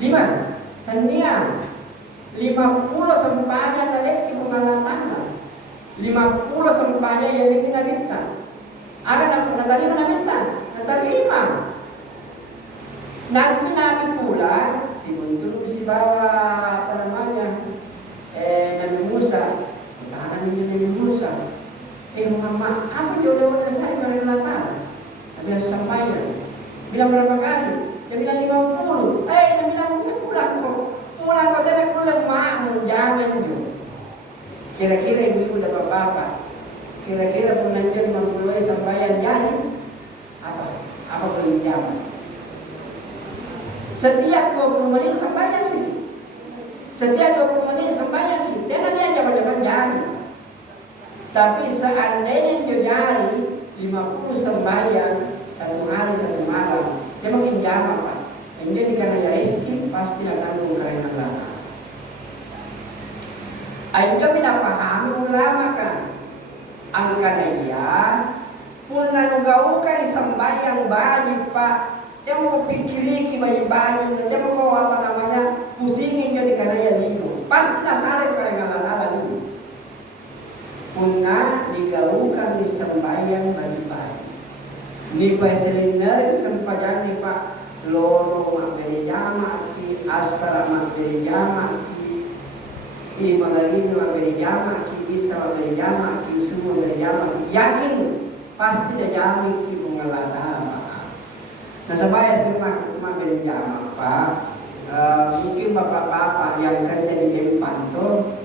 5. Tania 50 sampaikan lagi pengalaman. 50 sampaikan yang ini Nabi kita. Ada tadi mana minta? Tadi 5. Nanti Nabi pula si Guntur si bawa apa namanya Nabi Musa, tahan Nabi Musa. Muhammad, apa jodoh yang saya berlatar? Nabi sampaikan. Bilang berapa kali? Dia bilang 50. Nabi bilang Musa pulang kok. Pulang kok tidak pulang makmu jangan juga. Kira-kira ibu dan bapak. Kira-kira pengajian 50 sampaian jadi apa boleh jawab? Setiap 20 menit sampaian sih. Setiap 20 menit sampaian sih. Jangan dia jawab-jawab jadi. Tapi seandainya dia jadi 50 sembahyang 1 hari 1 malam, dia makin jama, Pak. Dan dia dikana rezeki pasti akan karena Allah. Ayo kita paham ulama kan. Angkana iya pun nanugaukan sembahyang wajib, Pak. Dia mau pikiri bayi-bayi, dia mau apa namanya pusingin jadi karena ya lino. Pasti nasare karena Allah lino. Punna digaukan di sembahyang bayi-bayi. Ni paseliner sempajang ni Pak loro mak jama ki asar mak jama ki magharibi mak jama ki isya mak jama ki subuh mak jama. Yakin pasti dah jamin ki mengalahkan. Nah sebaya semak jama, Pak. Mungkin bapak-bapak yang kerja di Empanto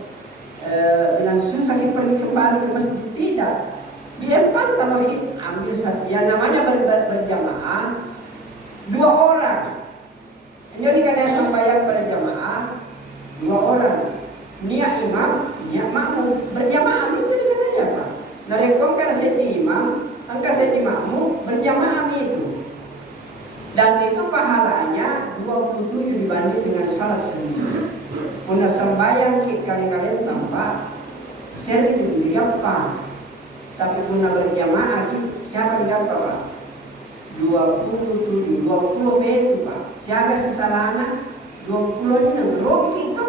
bilang susah pergi kembali ke masjid. Tidak. Di Empanto ambil yang namanya berjamaah 2 orang. Jadi karena sembahyang berjamaah 2 orang. Niat imam, niat makmum berjamaah itu kan ya, Pak. Nah, rekon kan saya di imam, angka saya di makmum berjamaah itu. Dan itu pahalanya 27 dibanding dengan salat sendiri. Una sembahyang kali-kalian tanpa seri itu apa? Tapi una berjamaah siapa diapa Pak? 20 itu Pak. Siapa sesalana 20 ini grogi itu.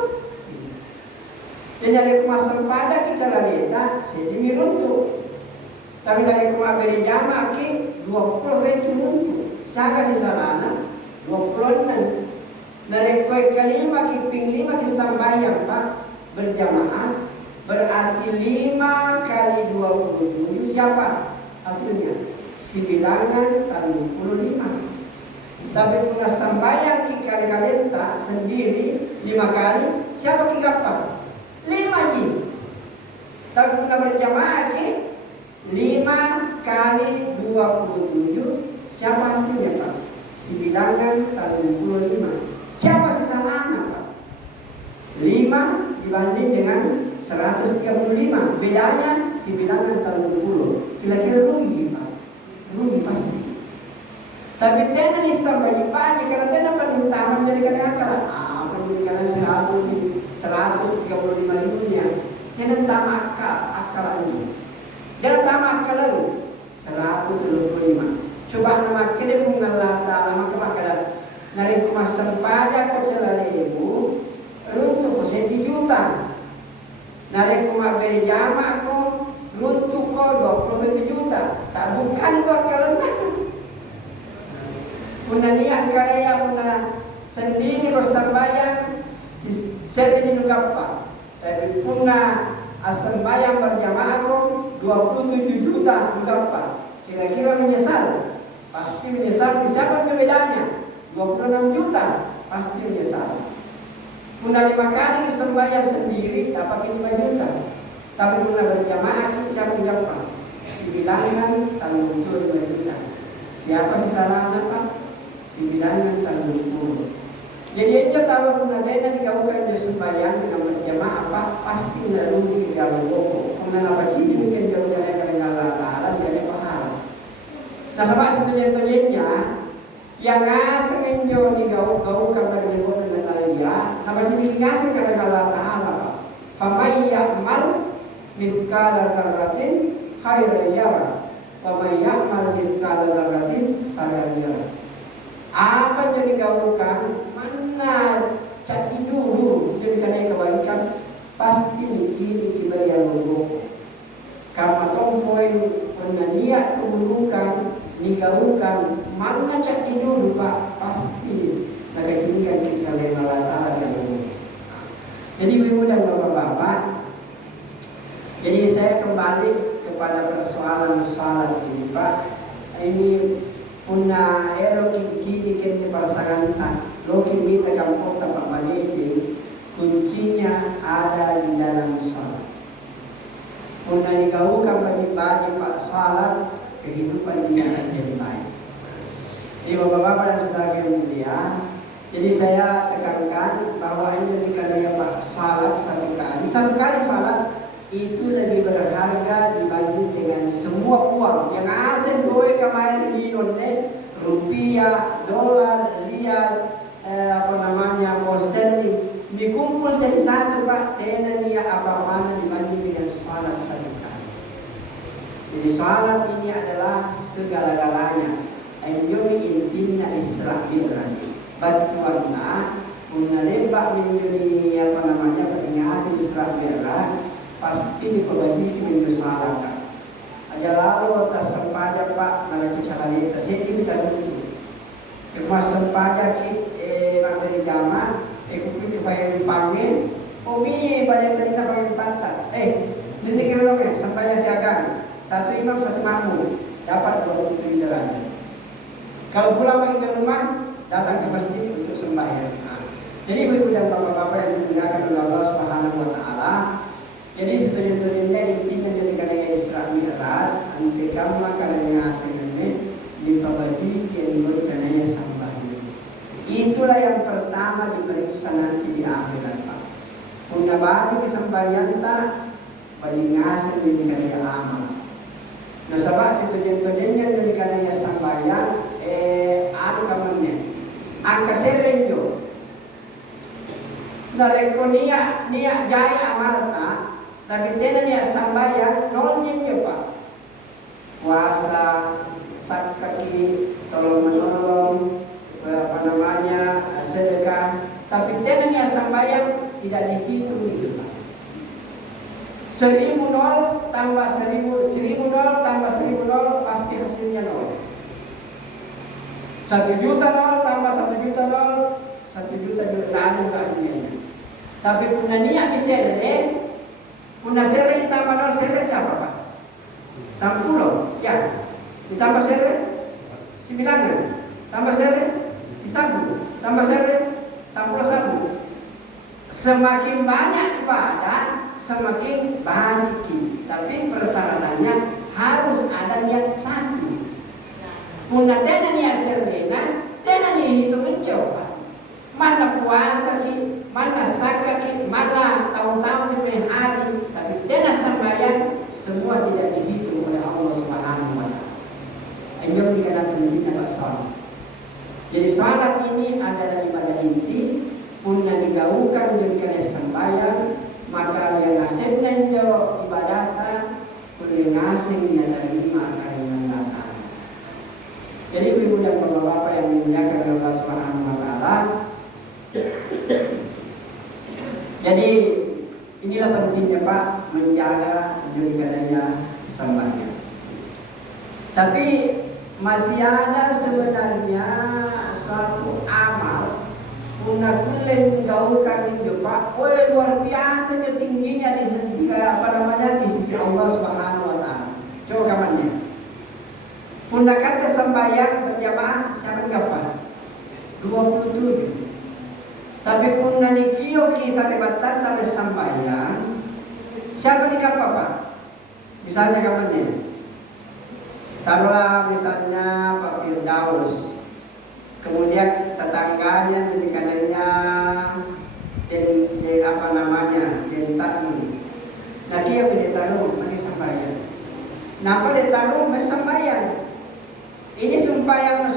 Dan dari rumah sempada kita lalita sedimi runtuh. Tapi dari rumah berjamaah 20 itu runtuh. Siapa sesalana 20 ini. Dari kue kelima kiping 5 sembahyang Pak berjamaah berarti 5 kali 27 siapa hasilnya? 9 kali 25. Tapi punya sembahyang kali-kali tak sendiri 5 kali siapa kigapa? 5 ji. Tapi punya berjamaah 5 kali 27 siapa hasilnya Pak? 9 kali 25. Siapa sesalahnya Pak? 5 dibanding dengan 135. Bedanya 9 kali 20. Kira-kira rugi Pak. Rugi pasti. Tapi tena sampai di pagi karena tena penintaman jadi kadang akal. Pendidikan 135 dunia. Tena tamak akal ini. Jangan tamak akal lalu 135. Coba nama kita mengalah dalam maka nari rumah sempada ko celalebu runtuh ko 1 juta. Nari rumah berjamaah ko runtuh ko 20 juta. Tak bukan itu akalan. Puna niat karya puna sendiri ko sembahyang saya ini juga Pak. Tapi puna sembahyang berjamaah ko 27 juta juga Pak. Kira-kira menyesal. Pasti menyesal. Siapa bedanya? 26 juta pasti menyesal. Puna 5 kali sembahyang sendiri dapat 5 juta. Tapi puna berjamaah siapa berapa? 9 kali 25 juta. Siapa sih salah Pak? 9 kali 20. Jadi aja kalau puna dana dikawukan dia sembahyang dengan berjamaah apa pasti melalui di dalam boko. Puna apa sih mungkin jauh dari Allah Taala dari pahala. Nah sama setuju-tujunya yang ngasih menjauh di gau-gau kabar lewat dengan Talia, nama sini ngasih kepada Allah Taala. Famai ya'mal miskala zarratin khairan yara, famai ya'mal miskala zarratin syarran yara. Apa yang digaukan mana cari dulu jadi karena kebaikan pasti diciri di bagian lubuk. Karena tompoin penaniat keburukan digaukan mana cari dulu Pak pasti nagakinkan kita lewat Allah Taala yang lubuk. Jadi ibu dan bapak-bapak, jadi saya kembali kepada persoalan salat ini Pak. Ini una ero kinci diken di pasangan tak loki minta kampung tempat balik kuncinya ada di dalam salat. Una digaukan bagi Pak salat kehidupan dia akan jadi baik. Jadi bapak-bapak dan saudara yang mulia, jadi saya tekankan bahwa ini dikandaya Pak salat satu kali salat itu lebih berharga dibanding dengan semua uang yang asal doa kemarin di Indonesia, rupiah, dolar, rial, pound sterling dikumpul jadi satu Pak, tena dia apa mana dibanding dengan salat satu kali. Jadi salat ini adalah segala-galanya. Enjoy intinya Israel nanti. Bantuannya mengalebak menjadi peringatan Israel pasti dipebagi minggu salat. Aja lalu tersempaya Pak nalai caranya terjadi kita dulu. Kemas sempaya mak beri jama, kupi kepada dipanggil, umi pada perintah pakai pantat. Nanti kira loh sempaya siaga. Satu imam satu makmum dapat 27 derajat. Kalau pulang lagi ke rumah datang ke masjid untuk sembahyang. Jadi ibu dan bapak-bapak yang dimuliakan oleh Allah Subhanahu Wa Taala. Jadi setuju-tujunya intinya dari karya Isra Mi'raj anti kama karya hasilnya dipabadi yang berkenanya sampai. Itulah yang pertama diperiksa nanti di akhirat Pak. Punya balik kesampaian tak bagi ngasih dari karya amal. Nah sebab setuju-tujunya dari karya sampai anu kamarnya angka serenjo. Nareko niya jaya amalta, tapi tena niya sambayan nolnya Pak. Puasa, sakaki, tolong menolong, sedekah, tapi tena niya sambayan tidak dihitung gitu Pak. 1000 nol tambah 1000, 1000 nol tambah 1000 nol pasti hasilnya nol. 1 juta nol tambah 1 juta nol, 1 juta juga tak ada keadilannya. Tapi punya niat disere, punya sere ditambah nol sere siapa Pak? 10 ya, ditambah sere 9, tambah sere 1, tambah sere 10. Semakin banyak ibadah, semakin banyak. Tapi persyaratannya harus ada niat satu. Punya tena niat serena, tena dihitungin jawab. Mana puasa ki, mana zakat ki, mana tahun-tahun di hari, tapi tena sembahyang semua tidak dihitung oleh Allah Subhanahu wa taala. Anjur dikatakan pendidikan salat. Jadi salat ini adalah ibadah inti, punya digaungkan menjadi sembahyang, maka yang nasibnya jo ibadata, kuliah ngasih yang terima karena Allah. Jadi ibu dan bapak-bapak yang dimuliakan oleh Allah Subhanahu wa taala. Jadi inilah pentingnya Pak menjaga daya sembahyang. Tapi masih ada sebenarnya suatu amal punya kulen gaulkan itu Pak. Oh luar biasa tingginya di sisi di sisi Allah Subhanahu wa taala. Coba kamarnya. Punya kata sembahyang berjamaah siapa Pak? 27. Tapi pun nani kio kisah lebatan tapi sembahyang siapa nih Pak? Misalnya kamarnya. Taruhlah misalnya Pak Firdaus, kemudian tetangganya pendidikannya dentakmu. Nah dia ditaruh lagi sembahyang. Napa ditaruh sembahyang? Ini sembahyang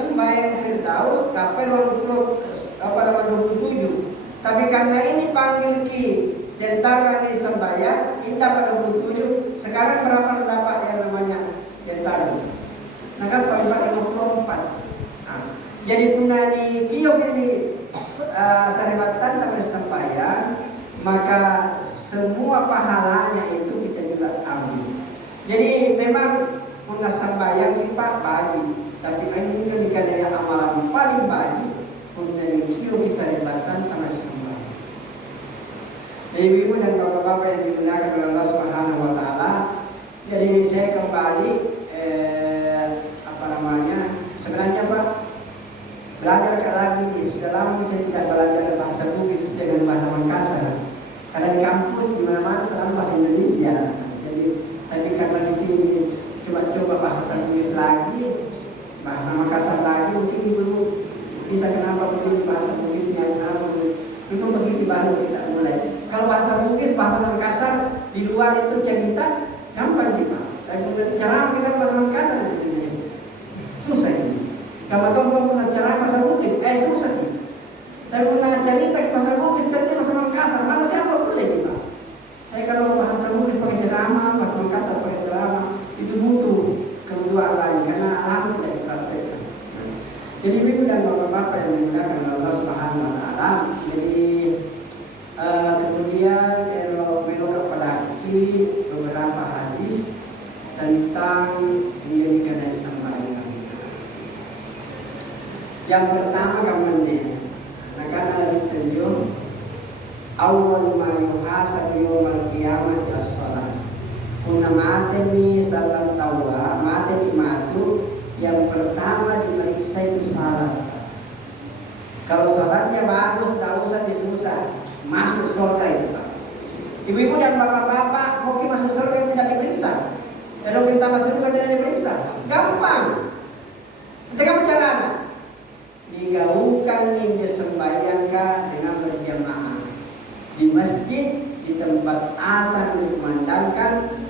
Firdaus, tapi 27. Tapi karena ini panggil ki dan taruh ini sembahyang, ini dapat 27. Sekarang berapa dapat yang namanya dan taruh? Nah kan paling banyak 24. Jadi punya di kiok ini saribatan tapi sembahyang, maka semua pahalanya itu kita juga ambil. Jadi memang punya sembahyang kita bagi, tapi ini kan daya amalan paling bagi punya di kiok saribatan tapi sembahyang. Jadi ibu dan bapak-bapak yang dimuliakan oleh Allah Subhanahu wa taala, jadi saya kembali sebenarnya Pak belajar lagi nih, sudah lama saya tidak belajar bahasa Bugis dengan bahasa Makassar. Karena di kampus di mana-mana selalu bahasa Indonesia. Jadi tapi karena di sini coba bahasa Bugis lagi, bahasa Makassar lagi, mungkin dulu bisa kenapa begini bahasa Bugisnya kenapa itu begitu baru kita mulai. Kalau bahasa Bugis, bahasa Makassar di luar itu cerita gampang sih Pak. Tapi cara kita bahasa Makassar gitu. Susah ini. Kalau tahu pernah cara bahasa Bugis, susah nih. Tapi pernah cerita di bahasa Bugis, cerita bahasa Makassar, mana siapa boleh nih Pak. Tapi kalau bahasa Bugis pakai ceramah, bahasa Makassar pakai ceramah, itu butuh kebutuhan lain karena alam tidak dipraktekkan. Jadi ibu dan bapak-bapak yang dimuliakan oleh Allah Subhanahu wa taala. Jadi kemudian belok kepada beberapa hadis tentang menjadikan sembahyang. Yang pertama kamarnya, nakana ditunjuk awal ma yuhasabu yawmal qiyamah as-salat. Kuna mateni salat tawa, mateni matu yang pertama diperiksa itu salat. Kalau salatnya bagus, tak usah disusah, masuk surga itu Pak. Ibu-ibu dan bapak-bapak, mungkin masuk surga tidak diperiksa. Kalau kita masuk surga tidak diperiksa, gampang. Kita caranya digaungkan ini sembahyangkan dengan berjamaah di masjid, di tempat azan dikumandangkan,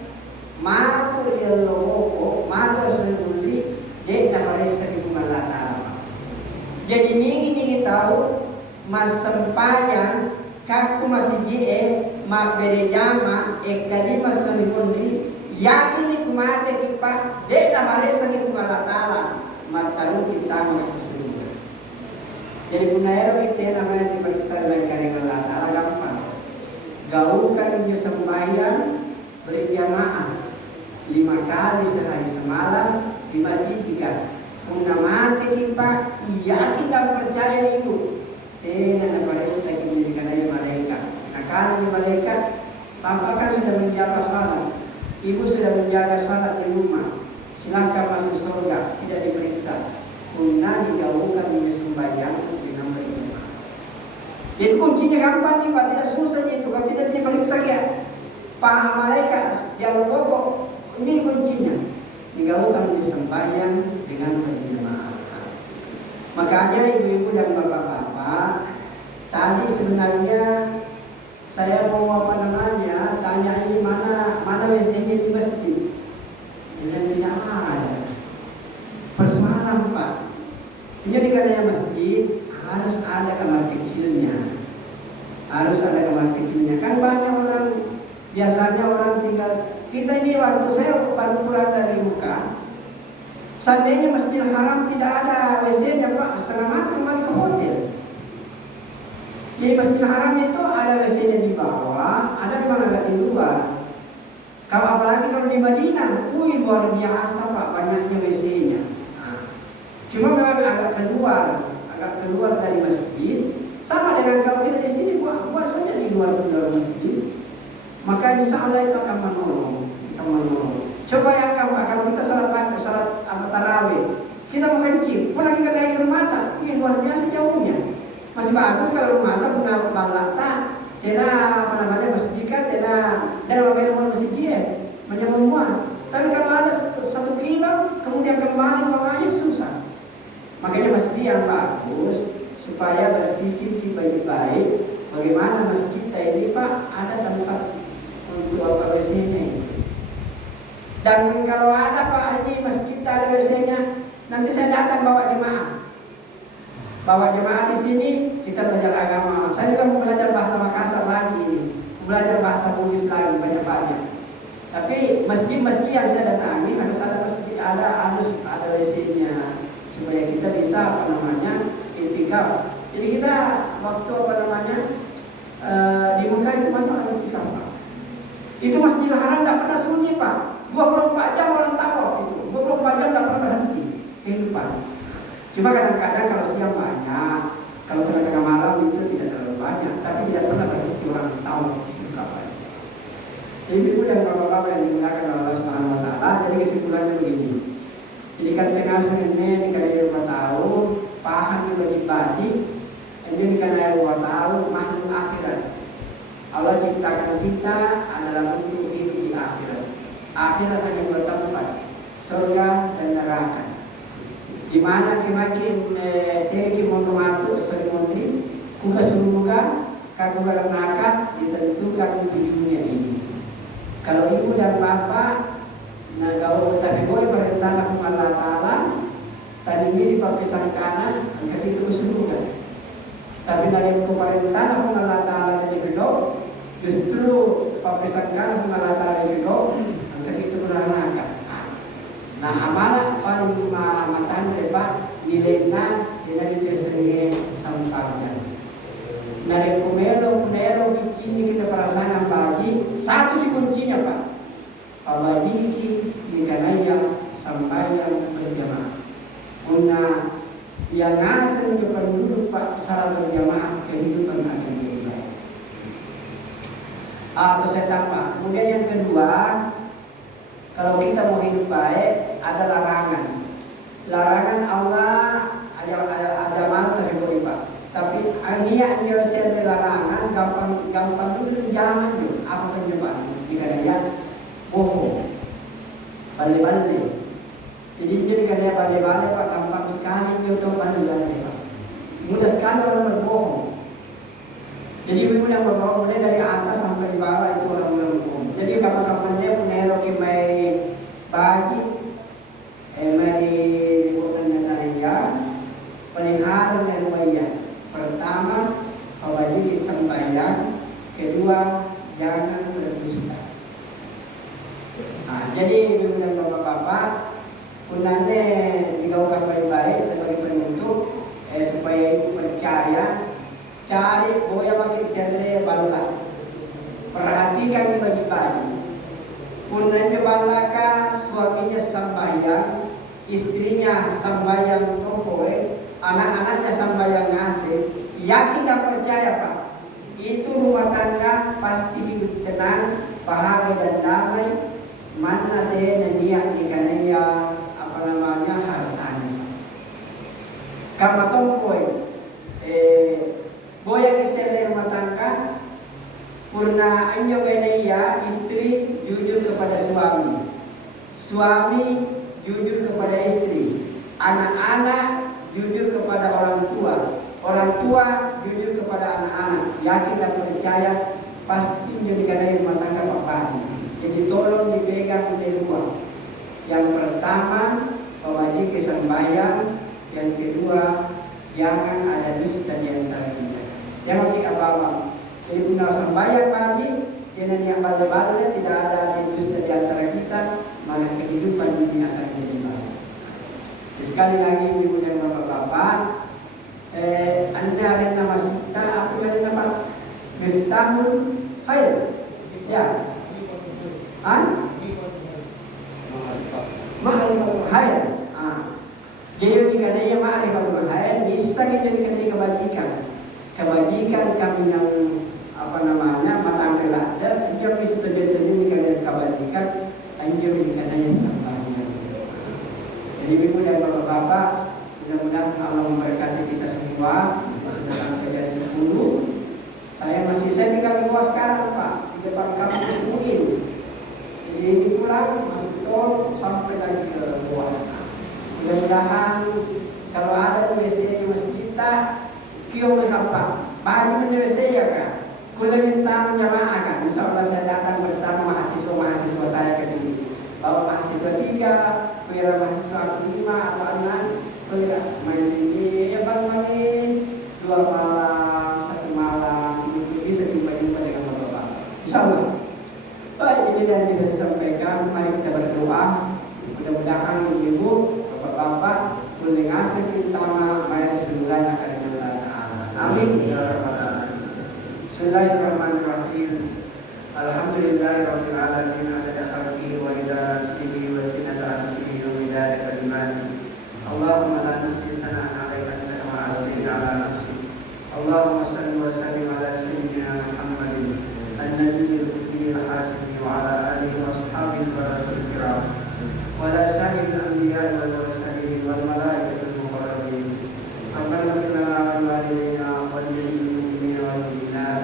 matur iloko, matur sendiri, dia hari 1000 malata. Jadi ini tahu mas sempaya kaku masih je ma berejama kalima sanipondri yakin ni kumate kipa de na malesa ni kumalatala mataru kita mengakusinya. Jadi punaero kita namanya diperiksa dengan karengan Allah gampang. Gaulkan dia sembahyang berjamaah 5 kali sehari semalam di masjid 3. Una mati kita yakin dan percaya itu. Na napares lagi menjadikan ayah malaikat. Nah kalau malaikat, papa kan sudah menjaga salat, ibu sudah menjaga salat di rumah. Silakan masuk surga, tidak diperiksa. Kuna dijauhkan dari sembahyang dengan berjamaah. Jadi kuncinya gampang nih Pak, tidak susah itu. Kalau tidak diperiksa ya, Pak malaikat jauh pokok. Ini kuncinya. Digauhkan dari sembahyang dengan berjamaah. Makanya ibu-ibu dan bapak-bapak, tadi sebenarnya saya mau tanya ini mana WC-nya di masjid. Dan tidak ada. Persoalan Pak. Ini dikatanya masjid harus ada kamar kecilnya. Harus ada kamar kecilnya. Kan banyak orang, biasanya orang tinggal. Kita ini waktu saya baru pulang dari Mekah. Seandainya Masjidil Haram tidak ada WC-nya Pak, setengah mati kembali ke hotel. Jadi Masjidil Haram itu ada WC-nya di bawah, ada memang agak di luar. Kalau apalagi kalau di Madinah, luar biasa Pak, banyaknya WC-nya. Cuma memang agak keluar dari masjid. Sama dengan kalau kita di sini buat saja di luar masjid. Maka insya Allah itu akan menolong. Coba ya kalau kita salat tarawih, kita mau kencing, apalagi kalau air mata, ini luar biasa jauhnya. Masih bagus kalau rumah punya balata, tidak masjid kan, tidak memang masjid, menyemua. Tapi kalau ada 1 kilo, kemudian kembali makanya susah. Makanya masjid yang bagus supaya berpikir baik-baik bagaimana masjid kita ini Pak ada tempat untuk apa WC-nya. Dan kalau ada Pak ini masjid kita ada WC-nya, nanti saya datang bawa jemaah di sini kita belajar agama. Saya juga mau belajar bahasa Makassar lagi ini, belajar bahasa Bugis lagi banyak-banyak. Tapi masjid-masjid yang saya datangi harus ada WC-nya supaya kita bisa itikaf. Jadi kita waktu di Mekah itu mana ada itikaf Pak. Itu Masjidil Haram tidak pernah sunyi Pak. 24 jam orang tawaf itu. 24 jam tidak pernah berhenti kehidupan. Cuma kadang-kadang kalau siang banyak, kalau tengah-tengah malam itu tidak terlalu banyak, tapi tidak pernah berhenti orang tawaf di situ kapan. Jadi itu dan bapak-bapak yang dimuliakan Allah Subhanahu Wa Taala. Jadi kesimpulannya begini. Jadi kan tengah Senin dikali 2 tahun, paham juga dibagi. Ini dikali 2 tahun makhluk akhirat. Allah ciptakan kita adalah untuk hidup di akhirat. Akhirat hanya 2 tempat, surga dan neraka. Di mana semakin tinggi montomatu seremoni, kuka surga, kaku neraka ditentukan di dunia ini. Kalau ibu dan bapak, kalau tapi boleh perintah Allah Taala, tadi ini pakai kanan, angkat itu surga. Tapi dari perintah Allah Taala jadi belok. Justru papisangkan mengalatari itu untuk itu neraka. Nah amalan paling matan lepas nilainya tidak diteruskan sampainya. Dari kumero kecil kita perasaan bagi satu di kuncinya Pak. Abadi di kanaya sampai yang berjamaah. Guna yang ngasih depan dulu Pak salat berjamaah kehidupan agama. Atau saya tambah. Kemudian yang kedua, kalau kita mau hidup baik, ada larangan. Larangan Allah ada mana tapi boleh Pak. Tapi niat saya ada larangan, gampang dulu jangan dulu. Apa penyebab? Jika dia bohong, balik. Jadi kalau balik Pak, gampang sekali dia tahu balik Pak. Mudah sekali orang berbohong. Jadi ibu yang berbohong mulai dari atas sampai di bawah itu orang berbohong. Jadi kapan-kapan dia punya roki mai bagi mai bukan nanya paling harum Punane digaungkan baik-baik sebagai penutup supaya ibu percaya. Cari boya pakai serle bala. Perhatikan bagi-bagi. Punanya balaka suaminya sambayang, istrinya sambayang tokoe, anak-anaknya sambayang ngasih. Yakin dan percaya Pak, itu rumah tangga pasti hidup tenang, bahagia dan damai. Mana deh niat dikanaya hartanya. Kama tokoe, boya kisah rumah tangga. Purna anyo benaya istri jujur kepada suami, suami jujur kepada istri, anak-anak jujur kepada orang tua jujur kepada anak-anak. Yakin dan percaya pasti menjadi rumah tangga bapak. Jadi tolong dipegang kedua. Yang pertama wajib sembahyang, yang kedua jangan ada dusta di antara kita. Jangan apa-apa. Jadi guna sembahyang pagi, jangan yang balik-balik, tidak ada dusta di antara kita, maka kehidupan ini akan menjadi baik. Sekali lagi ibu dan bapak-bapak, Anda ada nama kita, apa yang nama? Miftahul Khair. Ya. Ma'rifatul Khair. Jadi dikatakan ma'rifatul Khair, bisa dijadikan kebajikan. Kebajikan kami yang matang kelada, dia bisa terjadi dikatakan kebajikan, anjur dikatakan sampahnya. Jadi ibu dan bapak-bapak, mudah-mudahan Allah memberkati kita semua. Sudah sampai jam 10. Saya tinggal di bawah sekarang Pak, di depan kampus UIN. Jadi ini pulang masuk tol sampai lagi ke bawah. Mudah-mudahan kalau ada WC di masjid kita, kiong gampang. Bagi WC ya kan. Kula minta jamaah kan. Insya Allah saya datang bersama mahasiswa saya ke sini. Bawa mahasiswa 3, kira mahasiswa 5 atau 6, kira main ini ya bang mani 2 malam, 1 malam, itu bisa jumpa-jumpa dengan bapak-bapak. Insya Allah. Baik, ini yang bisa disampaikan. Mari kita berdoa. Mudah-mudahan ibu, bapak-bapak, boleh ngasih kita mayat seluruhnya karena Allah. Amin. Ya Rabbal Alamin. Bismillahirrahmanirrahim. Alhamdulillahirabbil alamin ala khalqihi wa ila nafsihi wa zinata arsihi wa midada kalimatihi. Allahumma la nusi sana'an 'alaika anta kama asnaita 'ala nafsi. Allahumma shalli wa sallim ala sayyidina Muhammadin an-nabiyil ummiyil hasibi wa ala alihi wa ashabihi al kiram wa ala sa'iril anbiya'i wal mursalin wal malaikatil muqarrabin. Rabbana ighfir lana wa liwalidayna wal mu'minina wal mu'minat.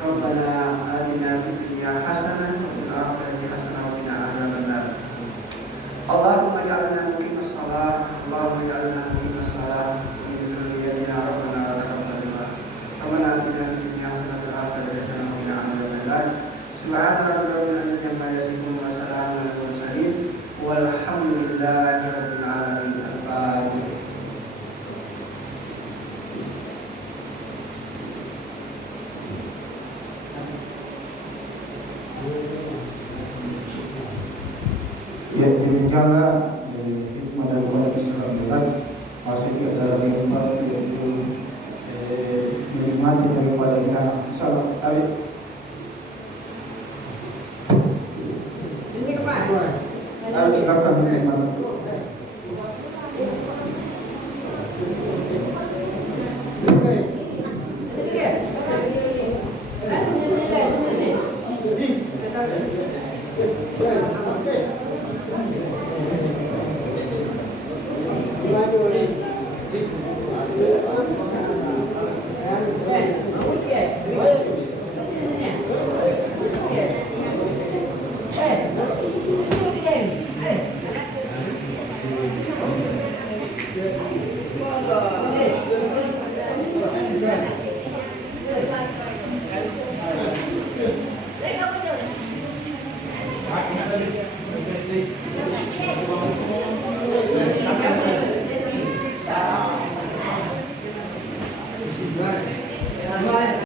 Rabbana atina fid dunya hasanah wa fil akhirati hasanah wa qina adzabannar. Allahumma ij'alna muqimas shalah, Allahumma ij'alna muqimas shalah wa min dzurriyyatina rabbana wa taqabbal du'a. Rabbana atina fid dunya hasanah wa fil akhirati hasanah wa qina adzabannar. Subhana rabbika rabbil izzati amma yasifun wa salamun 'alal mursalin walhamdulillahi rabbil alamin. Al-Fatihah. Ya, demikianlah hikmah dan kepada Islam masih di acara yang keempat, yaitu menikmati daripada anak salam alif. Ini kemana? Alif silakan menikmati.